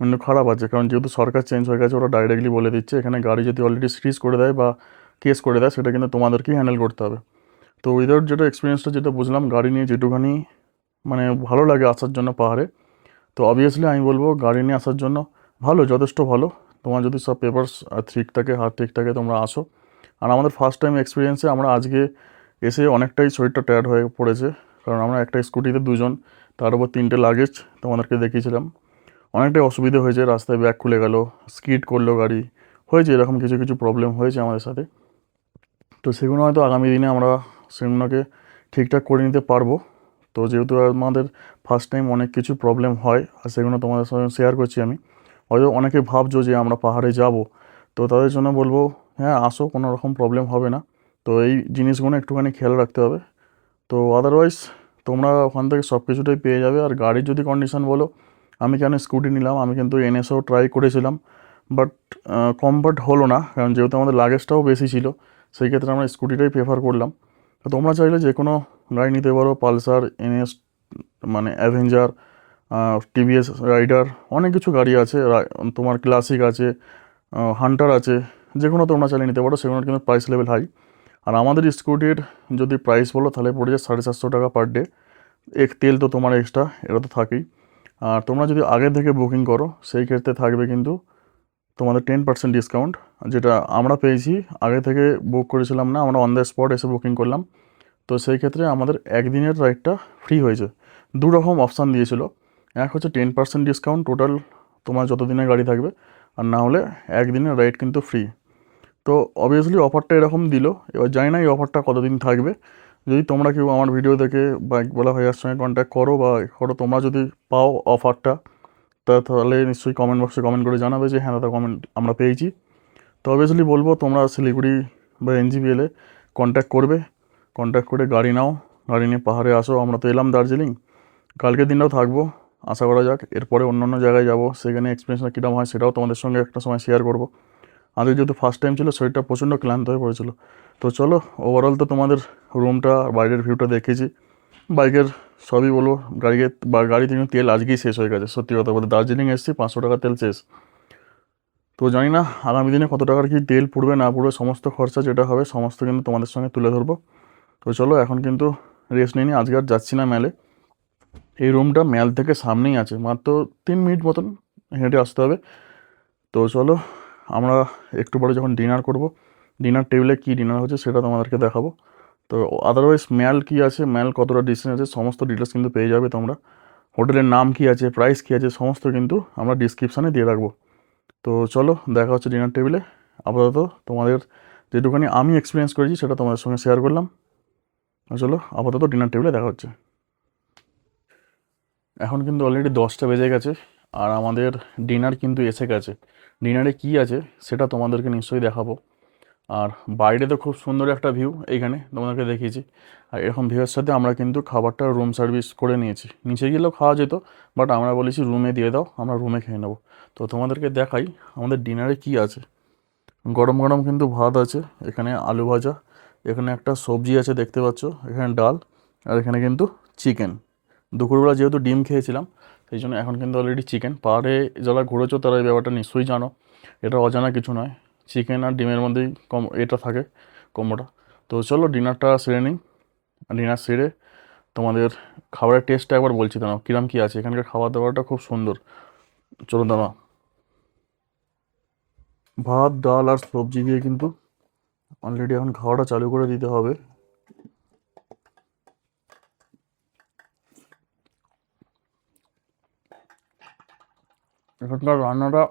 মানে খারাপ আছে। কারণ যেহেতু সরকার চেঞ্জ হয়ে গেছে, ওরা ডাইরেক্টলি বলে দিচ্ছে এখানে গাড়ি যদি অলরেডি সিজ করে দেয় বা কেস করে দেয়, সেটা কিন্তু তোমাদেরকেই হ্যান্ডেল করতে হবে। তো উইদাউট যেটা এক্সপিরিয়েন্সটা যেটা বুঝলাম, গাড়ি নিয়ে যেটুখানি মানে ভালো লাগে আসার জন্য পাহাড়ে, তো অবভিয়াসলি আমি বলবো গাড়ি নিয়ে আসার জন্য ভালো, যথেষ্ট ভালো। তোমার যদি সব পেপারস ঠিক থাকে, হাত ঠিক থাকে, তোমরা আসো। আর আমাদের ফার্স্ট টাইম এক্সপিরিয়েন্সে আমরা আজকে এসে অনেকটাই শরীরটা টায়ার্ড হয়ে পড়েছে, কারণ আমরা একটা স্কুটিতে দুজন, তার উপর 3টে লাগেজ, তোমাদেরকে দেখিয়েছিলাম। অনেকটাই অসুবিধে হয়েছে, রাস্তায় ব্যাগ খুলে গেল, স্কিড করলো গাড়ি, হয়েছে এরকম কিছু কিছু প্রবলেম হয়েছে আমাদের সাথে। তো সেগুলো হয়তো আগামী দিনে আমরা সেগুলোকে ঠিকঠাক করে নিতে পারবো। তো যেহেতু আমাদের ফার্স্ট টাইম অনেক কিছু প্রবলেম হয় আর সেগুলো তোমাদের সঙ্গে শেয়ার করছি আমি। হয়তো অনেকে ভাবছো যে আমরা পাহাড়ে যাব, তো তাদের জন্য বলবো হ্যাঁ আসো, কোনো রকম প্রবলেম হবে না। তো এই জিনিসগুলো একটুখানি খেয়াল রাখতে হবে। তো আদারওয়াইজ তোমরা ওখান থেকে সব কিছুটাই পেয়ে যাবে। আর গাড়ির যদি কন্ডিশন বলো, আমি কেন স্কুটি নিলাম, আমি কিন্তু এনএসও ট্রাই করেছিলাম, বাট কমফর্ট হলো না, কারণ যেহেতু আমাদের লাগেজটাও বেশি ছিল, সেই ক্ষেত্রে আমরা স্কুটিটাই প্রেফার করলাম। তো তোমরা চাইলে যে কোনো গাড়ি নিতে পারো, পালসার, এনএস, মানে অ্যাভেঞ্জার, টিভিএস রাইডার, অনেক কিছু গাড়ি আছে, তোমার ক্লাসিক আছে, হান্টার আছে, যে কোনো তোমরা চালিয়ে নিতে পারো, সেগুলোর কিন্তু প্রাইস লেভেল হাই। আর আমাদের স্কুটির যদি প্রাইস বলো তাহলে পড়ে যায় 750 টাকা পার ডে। তেল তো তোমার এক্সট্রা, এটা তো থাকেই। আর তোমরা যদি আগে থেকে বুকিং করো সেই ক্ষেত্রে থাকবে কিন্তু তোমাদের 10% ডিসকাউন্ট, যেটা আমরা পেয়েছি। আগে থেকে বুক করেছিলাম না, আমরা অন দ্য স্পট এসে বুকিং করলাম। তো সেই ক্ষেত্রে আমাদের একদিনের রাইডটা ফ্রি হয়েছে। দু রকম অপশান দিয়েছিল, এক হচ্ছে 10% ডিসকাউন্ট টোটাল তোমার যত দিনের গাড়ি থাকবে, আর না হলে একদিনের রাইড কিন্তু ফ্রি। তো অবভিয়াসলি অফারটা এরকম দিল, এবার জানি না এই অফারটা কতদিন থাকবে। যদি তোমরা কেউ আমার ভিডিও দেখে বাইক বলা ভাইয়ার সঙ্গে কন্ট্যাক্ট করো বা করো, তোমরা যদি পাও অফারটা, তাহলে নিশ্চয়ই কমেন্ট বক্সে কমেন্ট করে জানাবে যে হ্যাঁ দাদা কমেন্ট আমরা পেয়েছি। তো অবভিয়াসলি বলবো তোমরা শিলিগুড়ি বা এনজিপিএলে কন্ট্যাক্ট করবে, কন্ট্যাক্ট করে গাড়ি নাও, গাড়ি নিয়ে পাহাড়ে আসো। আমরা তো এলাম দার্জিলিং, কালকের দিনটাও থাকবো, আশা করা যাক। এরপরে অন্য অন্য জায়গায় যাবো, সেখানে এক্সপিরিয়েন্সটা কীরকম হয় সেটাও তোমাদের সঙ্গে একটা সময় শেয়ার করবো। আগে যেহেতু ফার্স্ট টাইম ছিল, শরীরটা প্রচণ্ড ক্লান্ত হয়ে পড়েছিল। তো চলো, ওভারঅল তো তোমাদের রুমটা, বাইরের ভিউটা দেখেছি, বাইকের সবই বলো, গাড়ি থেকে তেল আজকেই শেষ হয়ে গেছে। সত্যি কথা বলতে দার্জিলিং এসেছি, 500 টাকা তেল শেষ। তো জানি না আগামী দিনে কত টাকার কি তেল পুড়বে না পুড়বে, সমস্ত খরচা যেটা হবে সমস্ত কিন্তু তোমাদের সঙ্গে তুলে ধরবো। তো চলো এখন কিন্তু রেস্ট নিয়ে নিই, আজকে আর যাচ্ছি না ম্যালে। এই রুমটা ম্যাল থেকে সামনেই আছে, মাত্র 3 মিনিট মতন হেঁটে আসতে হবে। তো চলো, আমরা একটু পরে যখন ডিনার করব, ডিনার টেবিলে কী ডিনার হচ্ছে সেটা তোমাদেরকে দেখাবো। তো আদারওয়াইজ ম্যাল কী আছে, ম্যাল কতটা ডিস্টেন্স আছে, সমস্ত ডিটেলস কিন্তু পেয়ে যাবে তোমরা। হোটেলের নাম কী আছে, প্রাইস কী আছে, সমস্ত কিন্তু আমরা ডিসক্রিপশানে দিয়ে রাখবো। তো চলো, দেখা হচ্ছে ডিনার টেবিলে। আপাতত তোমাদের যেটুখানি আমি এক্সপিরিয়েন্স করেছি সেটা তোমাদের সঙ্গে শেয়ার করলাম। চলো আপাতত ডিনার টেবিলে দেখা হচ্ছে। এখন কিন্তু অলরেডি 10টা বেজে গেছে, আর আমাদের ডিনার কিন্তু এসে গেছে। ডিনারে কী আছে সেটা তোমাদেরকে নিশ্চয়ই দেখাবো। আর বাইরে তো খুব সুন্দর একটা ভিউ, এইখানে তোমাদেরকে দেখিয়েছি। আর এরকম ভিউয়ের সাথে আমরা কিন্তু খাবারটা রুম সার্ভিস করে নিয়েছি, নিচে গেলেও খাওয়া যেত, বাট আমরা বলেছি রুমে দিয়ে দাও, আমরা রুমে খেয়ে নেবো। তো তোমাদেরকে দেখাই আমাদের ডিনারে কী আছে। গরম গরম কিন্তু ভাত আছে, এখানে আলু ভাজা, এখানে একটা সবজি আছে দেখতে পাচ্ছ, এখানে ডাল, আর এখানে কিন্তু চিকেন। দুপুরবেলা যেহেতু ডিম খেয়েছিলাম, সেই জন্য এখন কিন্তু অলরেডি চিকেন। পাহাড়ে যারা ঘুরেছো তারা এই ব্যাপারটা নিশ্চয়ই জানো, এটা অজানা কিছু নয়। চিকেন আর ডিমের মধ্যেই এটা থাকে, কম্বোটা। তো চলো ডিনারটা সেরে নিই। ডিনার সেরে তোমাদের খাবারের টেস্টটা একবার বলছি, দাঁড়াও কীরকম কী আছে। এখানকার খাবার দাবারটা খুব সুন্দর। চলো দাঁড়া, ভাত ডাল আর সবজি দিয়ে কিন্তু অলরেডি এখন খাওয়াটা চালু করে দিতে হবে। এখানকার রান্নাটা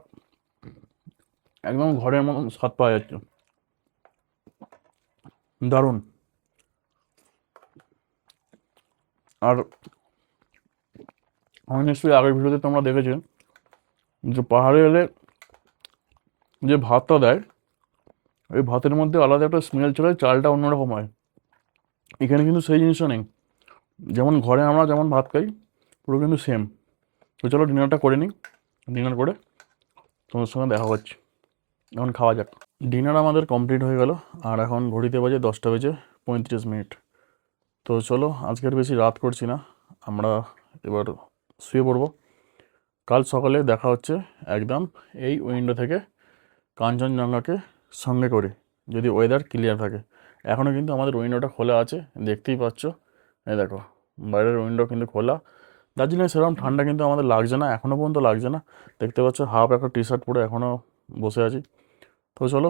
একদম ঘরের মতন স্বাদ পাওয়া যাচ্ছে, দারুণ। আর আমি নিশ্চয়ই আগের ভিডিওতে তোমরা দেখেছো যে পাহাড়ে এলে যে ভাতটা দেয়, ওই ভাতের মধ্যে আলাদা একটা স্মেল চলে, চালটা অন্যরকম হয়। এখানে কিন্তু সেই জিনিসটা নেই, যেমন ঘরে আমরা যেমন ভাত খাই পুরো কিন্তু সেম। তো চলো ডিনারটা করে নিই, ডিনার করে তোমার সঙ্গে দেখা হচ্ছে। এখন খাওয়া যাক। ডিনার আমাদের কমপ্লিট হয়ে গেল, আর এখন ঘড়িতে বাজে 10টা বেজে 35 মিনিট। তো চলো আজকের বেশি রাত করছি না, আমরা এবার শুয়ে পড়বো। কাল সকালে দেখা হচ্ছে একদম এই উইন্ডো থেকে কাঞ্চনজঙ্ঘাকে সঙ্গে করে, যদি ওয়েদার ক্লিয়ার থাকে। এখনও কিন্তু আমাদের উইন্ডোটা খোলা আছে, দেখতেই পাচ্ছ, এই দেখো বাইরের উইন্ডো কিন্তু খোলা। দার্জিলিংয়ে সেরকম ঠান্ডা কিন্তু আমাদের লাগছে না, এখনও পর্যন্ত লাগছে না। দেখতে পাচ্ছ হাফ একটা টি শার্ট পরে এখনও বসে আছি। তো চলো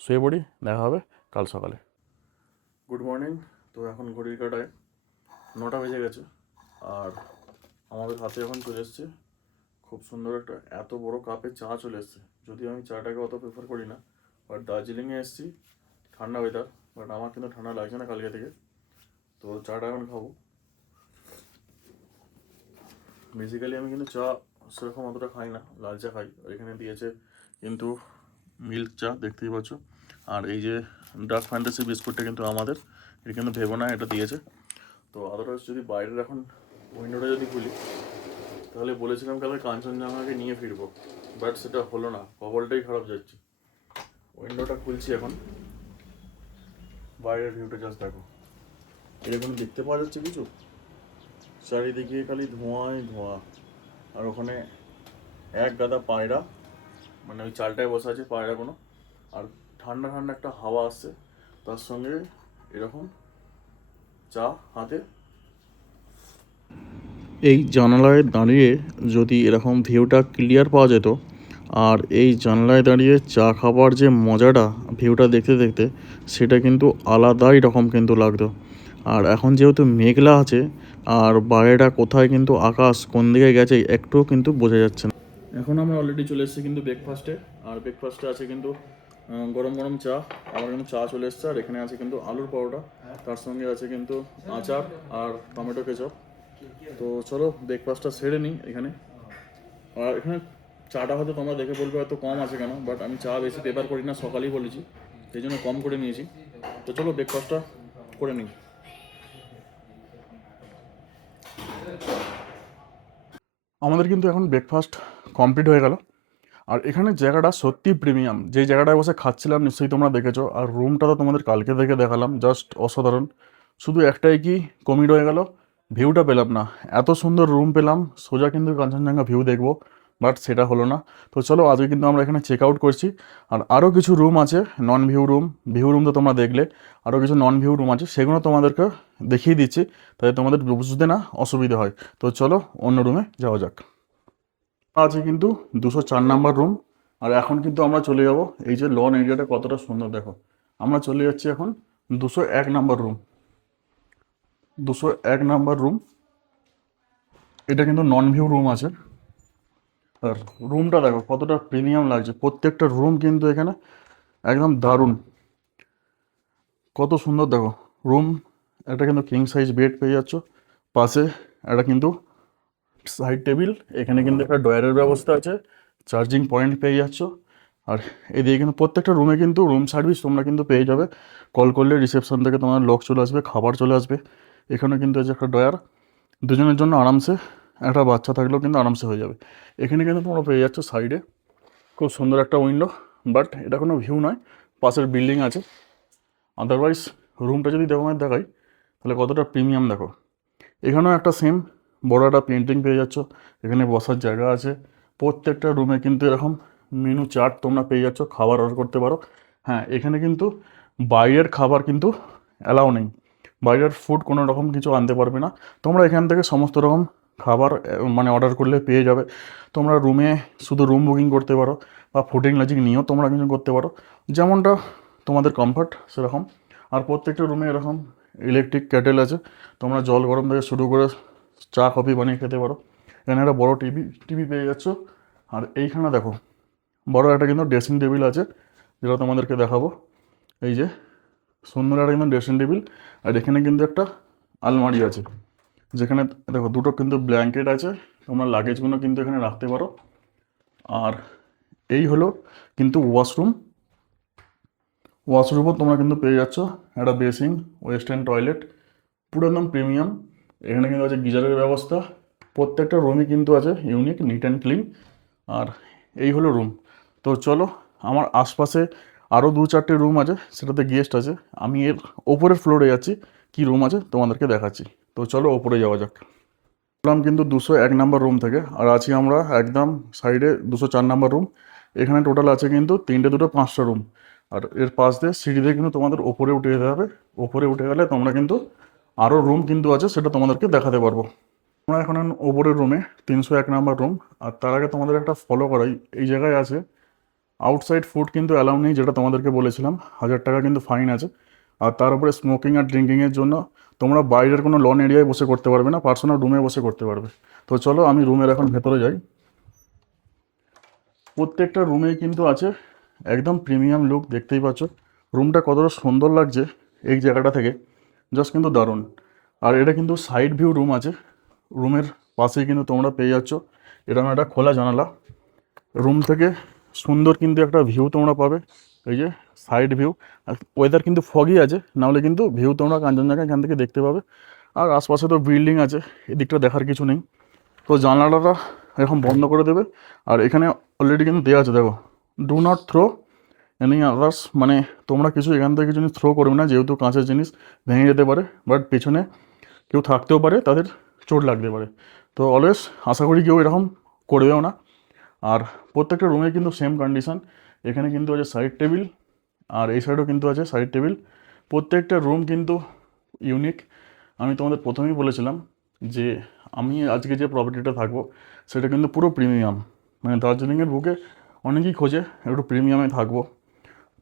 শুয়ে পড়ি, দেখা হবে কাল সকালে। Good morning. তো এখন ঘড়ির কাটায় 9টা বেজে গেছে, আর আমাদের হাতে এখন চলে এসছে খুব সুন্দর একটা এত বড় কাপে চা চলে এসছে। যদিও আমি চাটাকে অত প্রেফার করি না, বাট দার্জিলিংয়ে এসেছি, ঠান্ডা ওয়েদার, বাট আমার কিন্তু ঠান্ডা লাগছে না কালকে থেকে। তো চাটা এখন খাবো। বেসিক্যালি আমি কিন্তু চা সেরকম অতটা খাই না, লাল চা খাই। আর এখানে দিয়েছে কিন্তু মিল্ক চা, দেখতেই পাচ্ছ। আর এই যে ডার্ক ফ্যান্টাসি বিস্কুটটা কিন্তু আমাদের, এটা কিন্তু ভেবো না এটা দিয়েছে। তো আদারওয়াইজ যদি বাইরের এখন উইন্ডোটা যদি খুলি, তাহলে বলেছিলাম কালকে কাঞ্চনজঙ্ঘাকে নিয়ে ফিরবো, বাট সেটা হলো না, কপালটাই খারাপ যাচ্ছে। উইন্ডোটা খুলছি এখন, বাইরের ভিউটা জাস্ট দেখো। এরকম দেখতে পাওয়া যাচ্ছে কিছু, চারিদিকে খালি ধোঁয়াই ধোঁয়া। আর ওখানে এক গাদা পায়রা, মানে ওই চালটায় বসে আছে পায়রাগুলো। আর ঠান্ডা ঠান্ডা একটা হাওয়া আসছে, তার সঙ্গে এরকম চা হাতে। এই জানালায় দাঁড়িয়ে যদি এরকম ভিউটা ক্লিয়ার পাওয়া যেত, আর এই জানলায় দাঁড়িয়ে চা খাবার যে মজাটা, ভিউটা দেখতে দেখতে, সেটা কিন্তু আলাদাই রকম কিন্তু লাগতো। আর এখন যেহেতু মেঘলা আছে, আর বাইরেটা কোথায় কিন্তু আকাশ কোন দিকে গেছে একটুও কিন্তু বোঝা যাচ্ছে না। এখন আমরা অলরেডি চলে এসেছি কিন্তু ব্রেকফাস্টে। আর ব্রেকফাস্টে আছে কিন্তু গরম গরম চা। আমার কিন্তু চা চলে এসছে, আর এখানে আছে কিন্তু আলুর পরোটা, তার সঙ্গে আছে কিন্তু আচার আর টমেটো কেচাপ। তো চলো ব্রেকফাস্টটা সেরে নিই এখানে। আর এখানে চাটা হয়তো তোমরা দেখে বলবে হয়তো কম আছে কেন, বাট আমি চা বেশি প্রেফার করি না, সকালেই বলেছি, সেই জন্য কম করে নিয়েছি। তো চলো ব্রেকফাস্টটা করে নিই। আমাদের কিন্তু এখন ব্রেকফাস্ট কমপ্লিট হয়ে গেল। আর এখানে জায়গাটা সত্যি প্রিমিয়াম, যেই জায়গাটায় বসে খাচ্ছিলাম নিশ্চয়ই তোমরা দেখেছো। আর রুমটা তো তোমাদের কালকে থেকে দেখালাম, জাস্ট অসাধারণ। শুধু একটাই কি কমি রয়ে গেল, ভিউটা পেলাম না। এত সুন্দর রুম পেলাম, সোজা কিন্তু কাঞ্চনজঙ্ঘা ভিউ দেখবো, বাট সেটা হলো না। তো চলো আজকে কিন্তু আমরা এখানে চেক আউট করছি। আর আরও কিছু রুম আছে non view room, view room তো তোমরা দেখলে, আরও কিছু নন ভিউ রুম আছে, সেগুলো তোমাদেরকে দেখিয়ে দিচ্ছি, তাই তোমাদের বুঝতে না অসুবিধা হয়। তো চলো অন্য রুমে যাওয়া যাক। আছে কিন্তু 204 নম্বর রুম। আর এখন কিন্তু আমরা চলে যাব, এই যে লন এরিয়াটা কতটা সুন্দর দেখো। আমরা চলে যাচ্ছি এখন 201 নম্বর রুম। 201 নম্বর রুম, এটা কিন্তু নন ভিউ রুম আছে। আর রুমটা দেখো কতটা প্রিমিয়াম লাগছে, প্রত্যেকটা রুম কিন্তু এখানে একদম দারুণ, কত সুন্দর দেখো রুম। একটা কিন্তু কিং সাইজ বেড পেয়ে যাচ্ছ, পাশে একটা কিন্তু সাইড টেবিল, এখানে কিন্তু একটা ড্রয়ারের ব্যবস্থা আছে, চার্জিং পয়েন্ট পেয়ে যাচ্ছ। আর এদিকে কিন্তু প্রত্যেকটা রুমে কিন্তু রুম সার্ভিস তোমরা কিন্তু পেয়ে যাবে, কল করলে রিসেপশন থেকে তোমার লোক চলে আসবে, খাবার চলে আসবে। এখানে কিন্তু আছে একটা ড্রয়ার, দুজনের জন্য আরামসে, একটা বাচ্চা থাকলেও কিন্তু আরামসে হয়ে যাবে। এখানে কিন্তু তোমরা পেয়ে যাচ্ছ সাইডে খুব সুন্দর একটা উইন্ডো, বাট এটা কোনো ভিউ নয়, পাশের বিল্ডিং আছে। আদারওয়াইজ রুমটা যদি তোমায় দেখাই, তাহলে কতটা প্রিমিয়াম দেখো। এখানেও একটা সেম বড় একটা পেন্টিং পেয়ে যাচ্ছ, এখানে বসার জায়গা আছে। প্রত্যেকটা রুমে কিন্তু এরকম মেনু চার্ট তোমরা পেয়ে যাচ্ছ, খাবার অর্ডার করতে পারো। হ্যাঁ, এখানে কিন্তু বাইরের খাবার কিন্তু অ্যালাউ নেই, বাইরের ফুড কোনো রকম কিছু আনতে পারবে না। তোমরা এখান থেকে সমস্ত রকম খাবার মানে অর্ডার করলে পেয়ে যাবে। তোমরা রুমে শুধু রুম বুকিং করতে পারো, বা ফুডিং লজিং নিয়েও তোমরা কিছু করতে পারো, যেমনটা তোমাদের কমফর্ট সেরকম। আর প্রত্যেকটা রুমে এরকম ইলেকট্রিক ক্যাটেল আছে, তোমরা জল গরম থেকে শুরু করে চা কফি বানিয়ে খেতে পারো। এখানে একটা বড় টিভি টিভি পেয়ে যাচ্ছ। আর এইখানে দেখো বড় একটা কিন্তু ড্রেসিং টেবিল আছে, যেটা তোমাদেরকে দেখাবো। এই যে সুন্দর একটা কিন্তু ড্রেসিং টেবিল। আর এখানে কিন্তু একটা আলমারি আছে, যেখানে দেখো দুটো কিন্তু ব্ল্যাঙ্কেট আছে, তোমরা লাগেজগুলো কিন্তু এখানে রাখতে পারো। আর এই হলো কিন্তু ওয়াশরুম। ওয়াশরুমও তোমরা কিন্তু পেয়ে যাচ্ছ একটা বেসিন, ওয়েস্টার্ন টয়লেট, পুরো একদম প্রিমিয়াম। এখানে কিন্তু আছে গিজারের ব্যবস্থা। প্রত্যেকটা রুমই কিন্তু আছে ইউনিক, নিট অ্যান্ড ক্লিন। আর এই হলো রুম। তো চলো, আমার আশপাশে আরও 2-4টে রুম আছে, সেটাতে গেস্ট আছে। আমি এর ওপরের ফ্লোরে যাচ্ছি, কি রুম আছে তোমাদেরকে দেখাচ্ছি। তো চলো ওপরে যাওয়া যাক। বললাম কিন্তু 201 নম্বর রুম থেকে, আর আছি আমরা একদম সাইডে 204 নম্বর রুম। এখানে টোটাল আছে কিন্তু 3টে 2টো 5টা রুম। আর এর পাশ দিয়ে সিঁড়ি দিয়ে কিন্তু তোমাদের ওপরে উঠে যেতে হবে। ওপরে উঠে গেলে তোমরা কিন্তু আরও রুম কিন্তু আছে, সেটা তোমাদেরকে দেখাতে পারবো। আমরা এখন ওপরের রুমে 301 নম্বর রুম। আর তার আগে তোমাদের একটা ফলো করাই, এই জায়গায় আছে আউটসাইড ফুড কিন্তু অ্যালাউ নেই, যেটা তোমাদেরকে বলেছিলাম, 1000 টাকা কিন্তু ফাইন আছে। আর তার উপরে স্মোকিং আর ড্রিঙ্কিংয়ের জন্য তোমরা বাইরের কোনো লন এরিয়ায় বসে করতে পারবে না, পার্সোনাল রুমে বসে করতে পারবে। তো চলো আমি রুমের এখন ভেতরে যাই। প্রত্যেকটা রুমেই কিন্তু আছে একদম প্রিমিয়াম লুক, দেখতেই পাচ্ছ রুমটা কতটা সুন্দর লাগছে এই জায়গাটা থেকে, জাস্ট কিন্তু দারুণ। আর এটা কিন্তু সাইড ভিউ রুম আছে, রুমের পাশেই কিন্তু তোমরা পেয়ে যাচ্ছ এরকম একটা খোলা জানালা। রুম থেকে সুন্দর কিন্তু একটা ভিউ তোমরা পাবে, এই যে সাইড ভিউ। আর ওয়েদার কিন্তু ফগই আছে, নাহলে কিন্তু ভিউ তোমরা কাঞ্চনজঙ্ঘা এখান থেকে দেখতে পাবে। আর আশপাশে তো বিল্ডিং আছে, এদিকটা দেখার কিছু নেই। তো জানালাটা এখন বন্ধ করে দেবে। আর এখানে অলরেডি কিন্তু দেওয়া আছে, দেখো, do not throw any others, মানে তোমরা কিছু এখান থেকে কিছু থ্রো করবে না, যেহেতু কাঁচের জিনিস ভেঙে যেতে পারে, বাট পেছনে কেউ থাকতেও পারে, তাদের চোট লাগতে পারে। তো অলওয়েজ আশা করি কেউ এরকম করবেও না। আর প্রত্যেকটা রুমে কিন্তু সেম কন্ডিশন, এখানে কিন্তু আছে সাইড টেবিল, আর এই সাইডেও কিন্তু আছে সাইড টেবিল। প্রত্যেকটা রুম কিন্তু ইউনিক। আমি তোমাদের প্রথমেই বলেছিলাম যে আমি আজকে যে প্রপার্টিটা থাকবো সেটা কিন্তু পুরো প্রিমিয়াম, মানে দার্জিলিংয়ের বুকে অনেকেই খোঁজে একটু প্রিমিয়ামে থাকবো।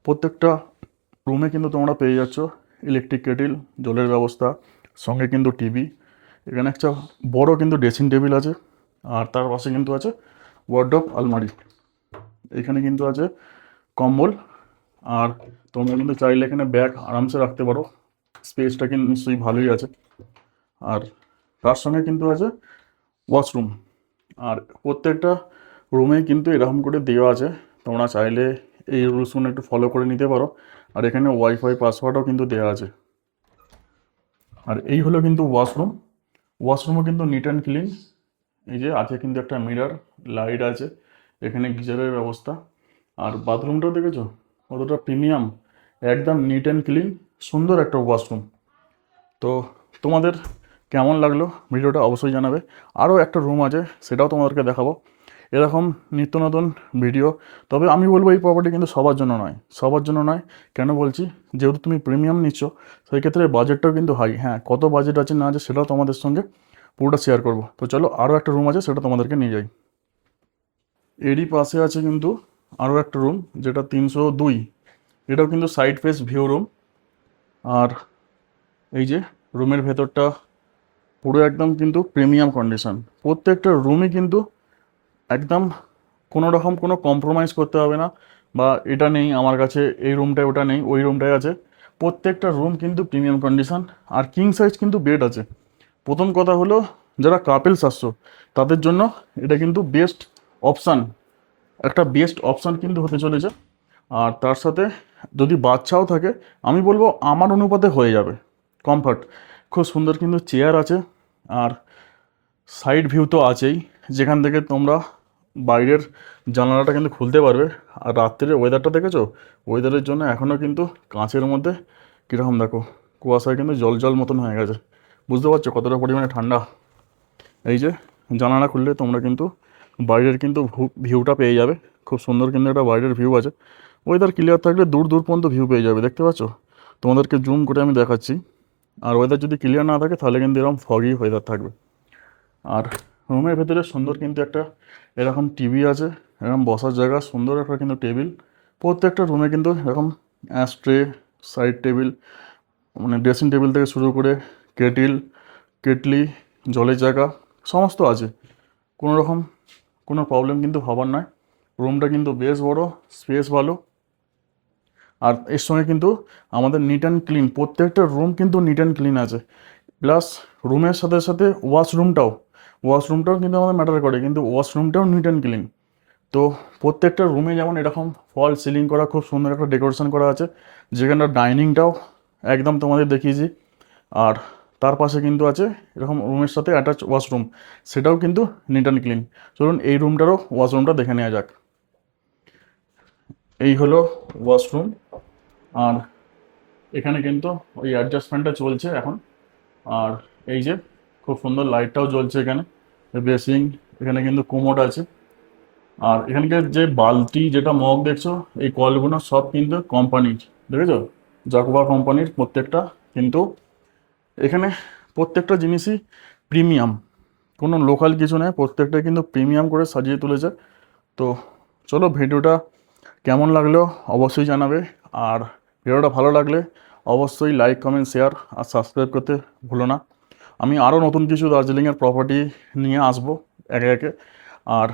প্রত্যেকটা রুমে কিন্তু তোমরা পেয়ে যাচ্ছ ইলেকট্রিক কেটেল, জলের ব্যবস্থা, সঙ্গে কিন্তু টিভি। এখানে একটা বড় কিন্তু ড্রেসিং টেবিল আছে, আর তার পাশে কিন্তু আছে ওয়ার্ডরোব আলমারি। এখানে কিন্তু আছে কম্বল, আর তোমরা কিন্তু চাইলে এখানে ব্যাগ আরামসে রাখতে পারো, স্পেসটা কিন্তু নিশ্চয়ই ভালোই আছে। আর তার সঙ্গে কিন্তু আছে ওয়াশরুম। আর প্রত্যেকটা রুমে কিন্তু এরকম করে দেওয়া আছে, তোমরা চাইলে এই রুলসগুলো একটু ফলো করে নিতে পারো। আর এখানে ওয়াইফাই পাসওয়ার্ডও কিন্তু দেওয়া আছে। আর এই হলো কিন্তু ওয়াশরুম। ওয়াশরুমও কিন্তু নিট অ্যান্ড ক্লিন, এই যে আছে কিন্তু একটা মিরর, লাইট আছে, এখানে গিজারের ব্যবস্থা। আর বাথরুমটাও দেখেছো কতটা প্রিমিয়াম, একদম নিট অ্যান্ড ক্লিন, সুন্দর একটা ওয়াশরুম। তো তোমাদের কেমন লাগলো ভিডিওটা অবশ্যই জানাবে। আরও একটা রুম আছে, সেটাও তোমাদেরকে দেখাবো এরকম নিত্য নতুন ভিডিও। তবে আমি বলবো এই প্রপার্টি কিন্তু সবার জন্য নয়, সবার জন্য নয়। কেন বলছি, যেহেতু তুমি প্রিমিয়াম নিচ্ছ সেই ক্ষেত্রে বাজেটটাও কিন্তু হাই। হ্যাঁ, কত বাজেট আছে না আছে সেটাও তোমাদের সঙ্গে পুরোটা শেয়ার করবো। তো চলো আরও একটা রুম আছে, সেটা তোমাদেরকে নিয়ে যাই। এরই পাশে আছে কিন্তু আরও একটা রুম, যেটা 302। এটাও কিন্তু সাইড ফেস ভিউ রুম। আর এই যে রুমের ভেতরটা পুরো একদম কিন্তু প্রিমিয়াম কন্ডিশন। প্রত্যেকটা রুমই কিন্তু একদম কোনো রকম কোনো কম্প্রোমাইজ করতে হবে না, বা এটা নেই আমার কাছে, এই রুমটায় ওটা নেই, ওই রুমটায় আছে। প্রত্যেকটা রুম কিন্তু প্রিমিয়াম কন্ডিশন। আর কিং সাইজ কিন্তু বেড আছে। প্রথম কথা হলো, যারা কাপেলস আসছো তাদের জন্য এটা কিন্তু বেস্ট অপশান, একটা বেস্ট অপশান কিন্তু হতে চলেছে। আর তার সাথে যদি বাচ্চাও থাকে, আমি বলবো আমার অনুপাতে হয়ে যাবে কমফর্ট। খুব সুন্দর কিন্তু চেয়ার আছে। আর সাইড ভিউ তো আছেই, যেখান থেকে তোমরা বাইরের জানালাটা কিন্তু খুলতে পারবে। আর রাত্রের ওয়েদারটা দেখেছো, ওয়েদারের জন্য এখনও কিন্তু কাঁচের মধ্যে কীরকম দেখো, কুয়াশায় কিন্তু জল জল মতন হয়ে গেছে। বুঝতে পারছো কতটা পরিমাণে ঠান্ডা। এই যে জানালা খুললে তোমরা কিন্তু বাইরের কিন্তু ভিউটা পেয়ে যাবে। খুব সুন্দর কিন্তু একটা বাইরের ভিউ আছে। ওয়েদার ক্লিয়ার থাকলে দূর দূর পর্যন্ত ভিউ পেয়ে যাবে, দেখতে পাচ্ছ। তোমাদেরকে জুম করে আমি দেখাচ্ছি। আর ওয়েদার যদি ক্লিয়ার না থাকে তাহলে কিন্তু এরকম ফগি ওয়েদার থাকবে। আর রুমের ভেতরে সুন্দর কিন্তু একটা এরকম টিভি আছে, এরকম বসার জায়গা, সুন্দর একটা কিন্তু টেবিল। প্রত্যেকটা রুমে কিন্তু এরকম অ্যাশট্রে, সাইড টেবিল, মানে ড্রেসিং টেবিল থেকে শুরু করে কেটলি, জলের জায়গা সমস্ত আছে। কোনো রকম কোনো প্রবলেম কিন্তু হবার নয়। রুমটা কিন্তু বেশ বড়, স্পেস ভালো। আর এর সঙ্গে কিন্তু আমাদের নিট অ্যান্ড ক্লিন, প্রত্যেকটা রুম কিন্তু নিট অ্যান্ড ক্লিন আছে। প্লাস রুমের সাথে সাথে ওয়াশরুমটাও কিন্তু আমাদের ম্যাটার করে, কিন্তু ওয়াশরুমটাও নিট অ্যান্ড ক্লিন। তো প্রত্যেকটা রুমে যেমন এরকম ফল সিলিং করা, খুব সুন্দর একটা ডেকোরেশন করা আছে, যেখানে ডাইনিংটাও একদম তোমাদের দেখিয়েছি। আর তার পাশে কিন্তু আছে এরকম রুমের সাথে অ্যাটাচ ওয়াশরুম, সেটাও কিন্তু নিট অ্যান্ড ক্লিন। চলুন এই রুমটারও ওয়াশরুমটা দেখে নেওয়া যাক। এই হলো ওয়াশরুম। আর এখানে কিন্তু ওই অ্যাডজাস্টমেন্টটা চলছে এখন। আর এই যে খুব সুন্দর লাইটটাও জ্বলছে এখানে, বেসিং, এখানে কিন্তু কোমোড আছে। আর এখানকার যে বালতি, যেটা মগ দেখছো, এই কলগুলো সব কিন্তু কোম্পানির, দেখেছো, জাকুবা কোম্পানির প্রত্যেকটা। কিন্তু এখানে প্রত্যেকটা জিনিসই প্রিমিয়াম, কোনো লোকাল কিছু নেই, প্রত্যেকটা কিন্তু প্রিমিয়াম করে সাজিয়ে তুলেছে। তো চলো ভিডিওটা কেমন লাগলো অবশ্যই জানাবে। আর ভিডিওটা ভালো লাগলে অবশ্যই লাইক, কমেন্ট, শেয়ার আর সাবস্ক্রাইব করতে ভুলো না। আমি আরও নতুন কিছু দার্জিলিংয়ের প্রপার্টি নিয়ে আসবো একে একে। আর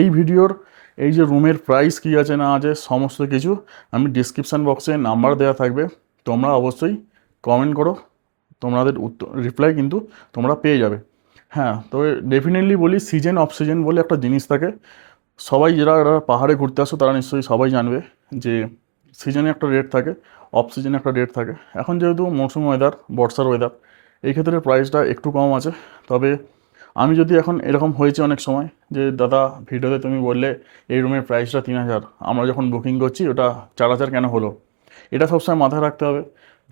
এই ভিডিওর এই যে রুমের প্রাইস কী আছে না আছে সমস্ত কিছু আমি ডিসক্রিপশান বক্সে নাম্বার দেওয়া থাকবে, তোমরা অবশ্যই কমেন্ট করো, তোমাদের রিপ্লাই কিন্তু তোমরা পেয়ে যাবে। হ্যাঁ, তবে ডেফিনেটলি বলি সিজন অফ সিজন বলে একটা জিনিস থাকে। সবাই যারা পাহাড়ে ঘুরতে আসো তারা নিশ্চয়ই সবাই জানবে যে সিজনে একটা রেট থাকে, অফ সিজনে একটা রেট থাকে। এখন যেহেতু মৌসুম ওয়েদার, বর্ষার ওয়েদার, এই ক্ষেত্রে প্রাইসটা একটু কম আছে। তবে আমি যদি এখন এরকম হয়েছে অনেক সময় যে দাদা ভিডিওতে তুমি বললে এই রুমের প্রাইসটা 3,000, আমরা যখন বুকিং করছি ওটা 4,000 কেন হলো? এটা সবসময় মাথায় রাখতে হবে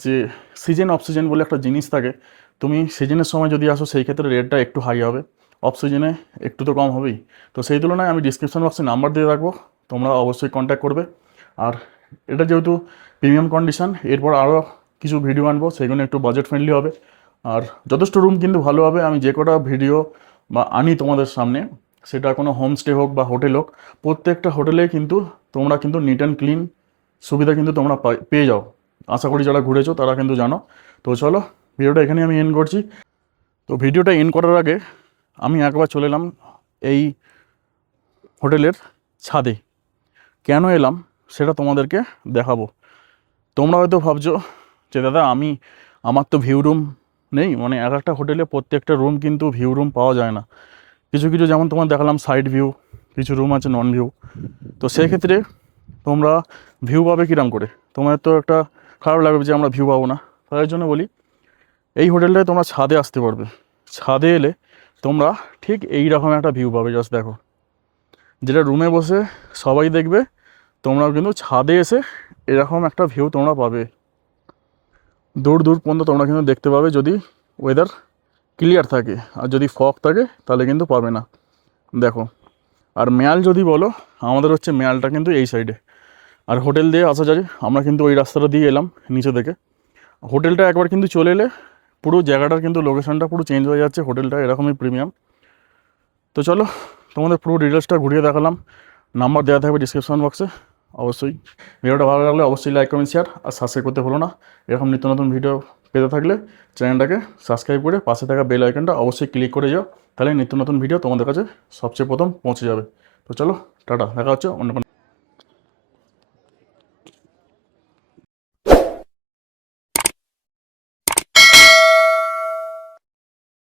যে সিজন অফ সিজন বলে একটা জিনিস থাকে। তুমি সিজনের সময় যদি আসো সেই ক্ষেত্রে রেটটা একটু হাই হবে, অফ সিজনে একটু তো কম হবেই। তো সেই তুলনায় আমি ডিসক্রিপশন বক্সে নাম্বার দিয়ে রাখবো, তোমরা অবশ্যই কন্ট্যাক্ট করবে। আর এটা যেহেতু প্রিমিয়াম কন্ডিশন, এরপর আরও কিছু ভিডিও আনবো, সেগুলো একটু বাজেট ফ্রেন্ডলি হবে। আর যথেষ্ট রুম কিন্তু ভালো হবে। আমি যে কটা ভিডিও বা আনি তোমাদের সামনে, সেটা কোনো হোমস্টে হোক বা হোটেল হোক, প্রত্যেকটা হোটেলে কিন্তু তোমরা কিন্তু নিট অ্যান্ড ক্লিন সুবিধা কিন্তু তোমরা পেয়ে যাও। আশা করি যারা ঘুরেছো তারা কিন্তু জানো। তো চলো, ভিডিওটা এখানে আমি এন্ড করছি। তো ভিডিওটা এন্ড করার আগে আমি একবার চলে এলাম এই হোটেলের ছাদে। কেন এলাম সেটা তোমাদেরকে দেখাবো। তোমরা হয়তো ভাবছো যে দাদা আমার তো ভিউ রুম নেই, মানে এক একটা হোটেলে প্রত্যেকটা রুম কিন্তু ভিউ রুম পাওয়া যায় না। কিছু কিছু যেমন তোমার দেখালাম সাইড ভিউ, কিছু রুম আছে নন ভিউ। তো সেক্ষেত্রে তোমরা ভিউ পাবে কিরম করে? তোমার তো একটা খারাপ লাগবে যে আমরা ভিউ পাবো না। তাই জন্য বলি এই হোটেলটায় তোমরা ছাদে আসতে পারবে। ছাদে এলে তোমরা ঠিক এই রকম একটা ভিউ পাবে, জাস্ট দেখো। যেটা রুমে বসে সবাই দেখবে, তোমরাও কিন্তু ছাদে এসে এরকম একটা ভিউ তোমরা পাবে। দূর দূর পর্যন্ত তোমরা কিন্তু দেখতে পাবে, যদি ওয়েদার ক্লিয়ার থাকে। আর যদি ফগ থাকে তাহলে কিন্তু পাবে না। দেখো, আর ম্যাল যদি বলো, আমাদের হচ্ছে ম্যালটা কিন্তু এই সাইডে। আর হোটেল দিয়ে আসা যায়, আমরা কিন্তু ওই রাস্তাটা দিয়ে এলাম নিচে থেকে। হোটেলটা একবার কিন্তু চলে এলে পুরো জায়গাটার কিন্তু লোকেশনটা পুরো চেঞ্জ হয়ে যাচ্ছে। হোটেলটা এরকমই প্রিমিয়াম। তো চলো, তোমাদের পুরো ডিটেলসটা ঘুরিয়ে দেখালাম। নাম্বার দেওয়া থাকবে ডিসক্রিপশন বক্সে। অবশ্যই ভিডিওটা ভালো লাগলে অবশ্যই লাইক কমেন্ট শেয়ার আর সাবস্ক্রাইব করতে ভুলো না। এরকম নিত্য নতুন ভিডিও পেতে থাকলে চ্যানেলটাকে সাবস্ক্রাইব করে পাশে থাকা বেল আইকনটা অবশ্যই ক্লিক করে যাও, তাহলে নিত্য নতুন ভিডিও তোমাদের কাছে সবচেয়ে প্রথম পৌঁছে যাবে। তো চলো, টাটা, দেখা হচ্ছে অন্য কোনো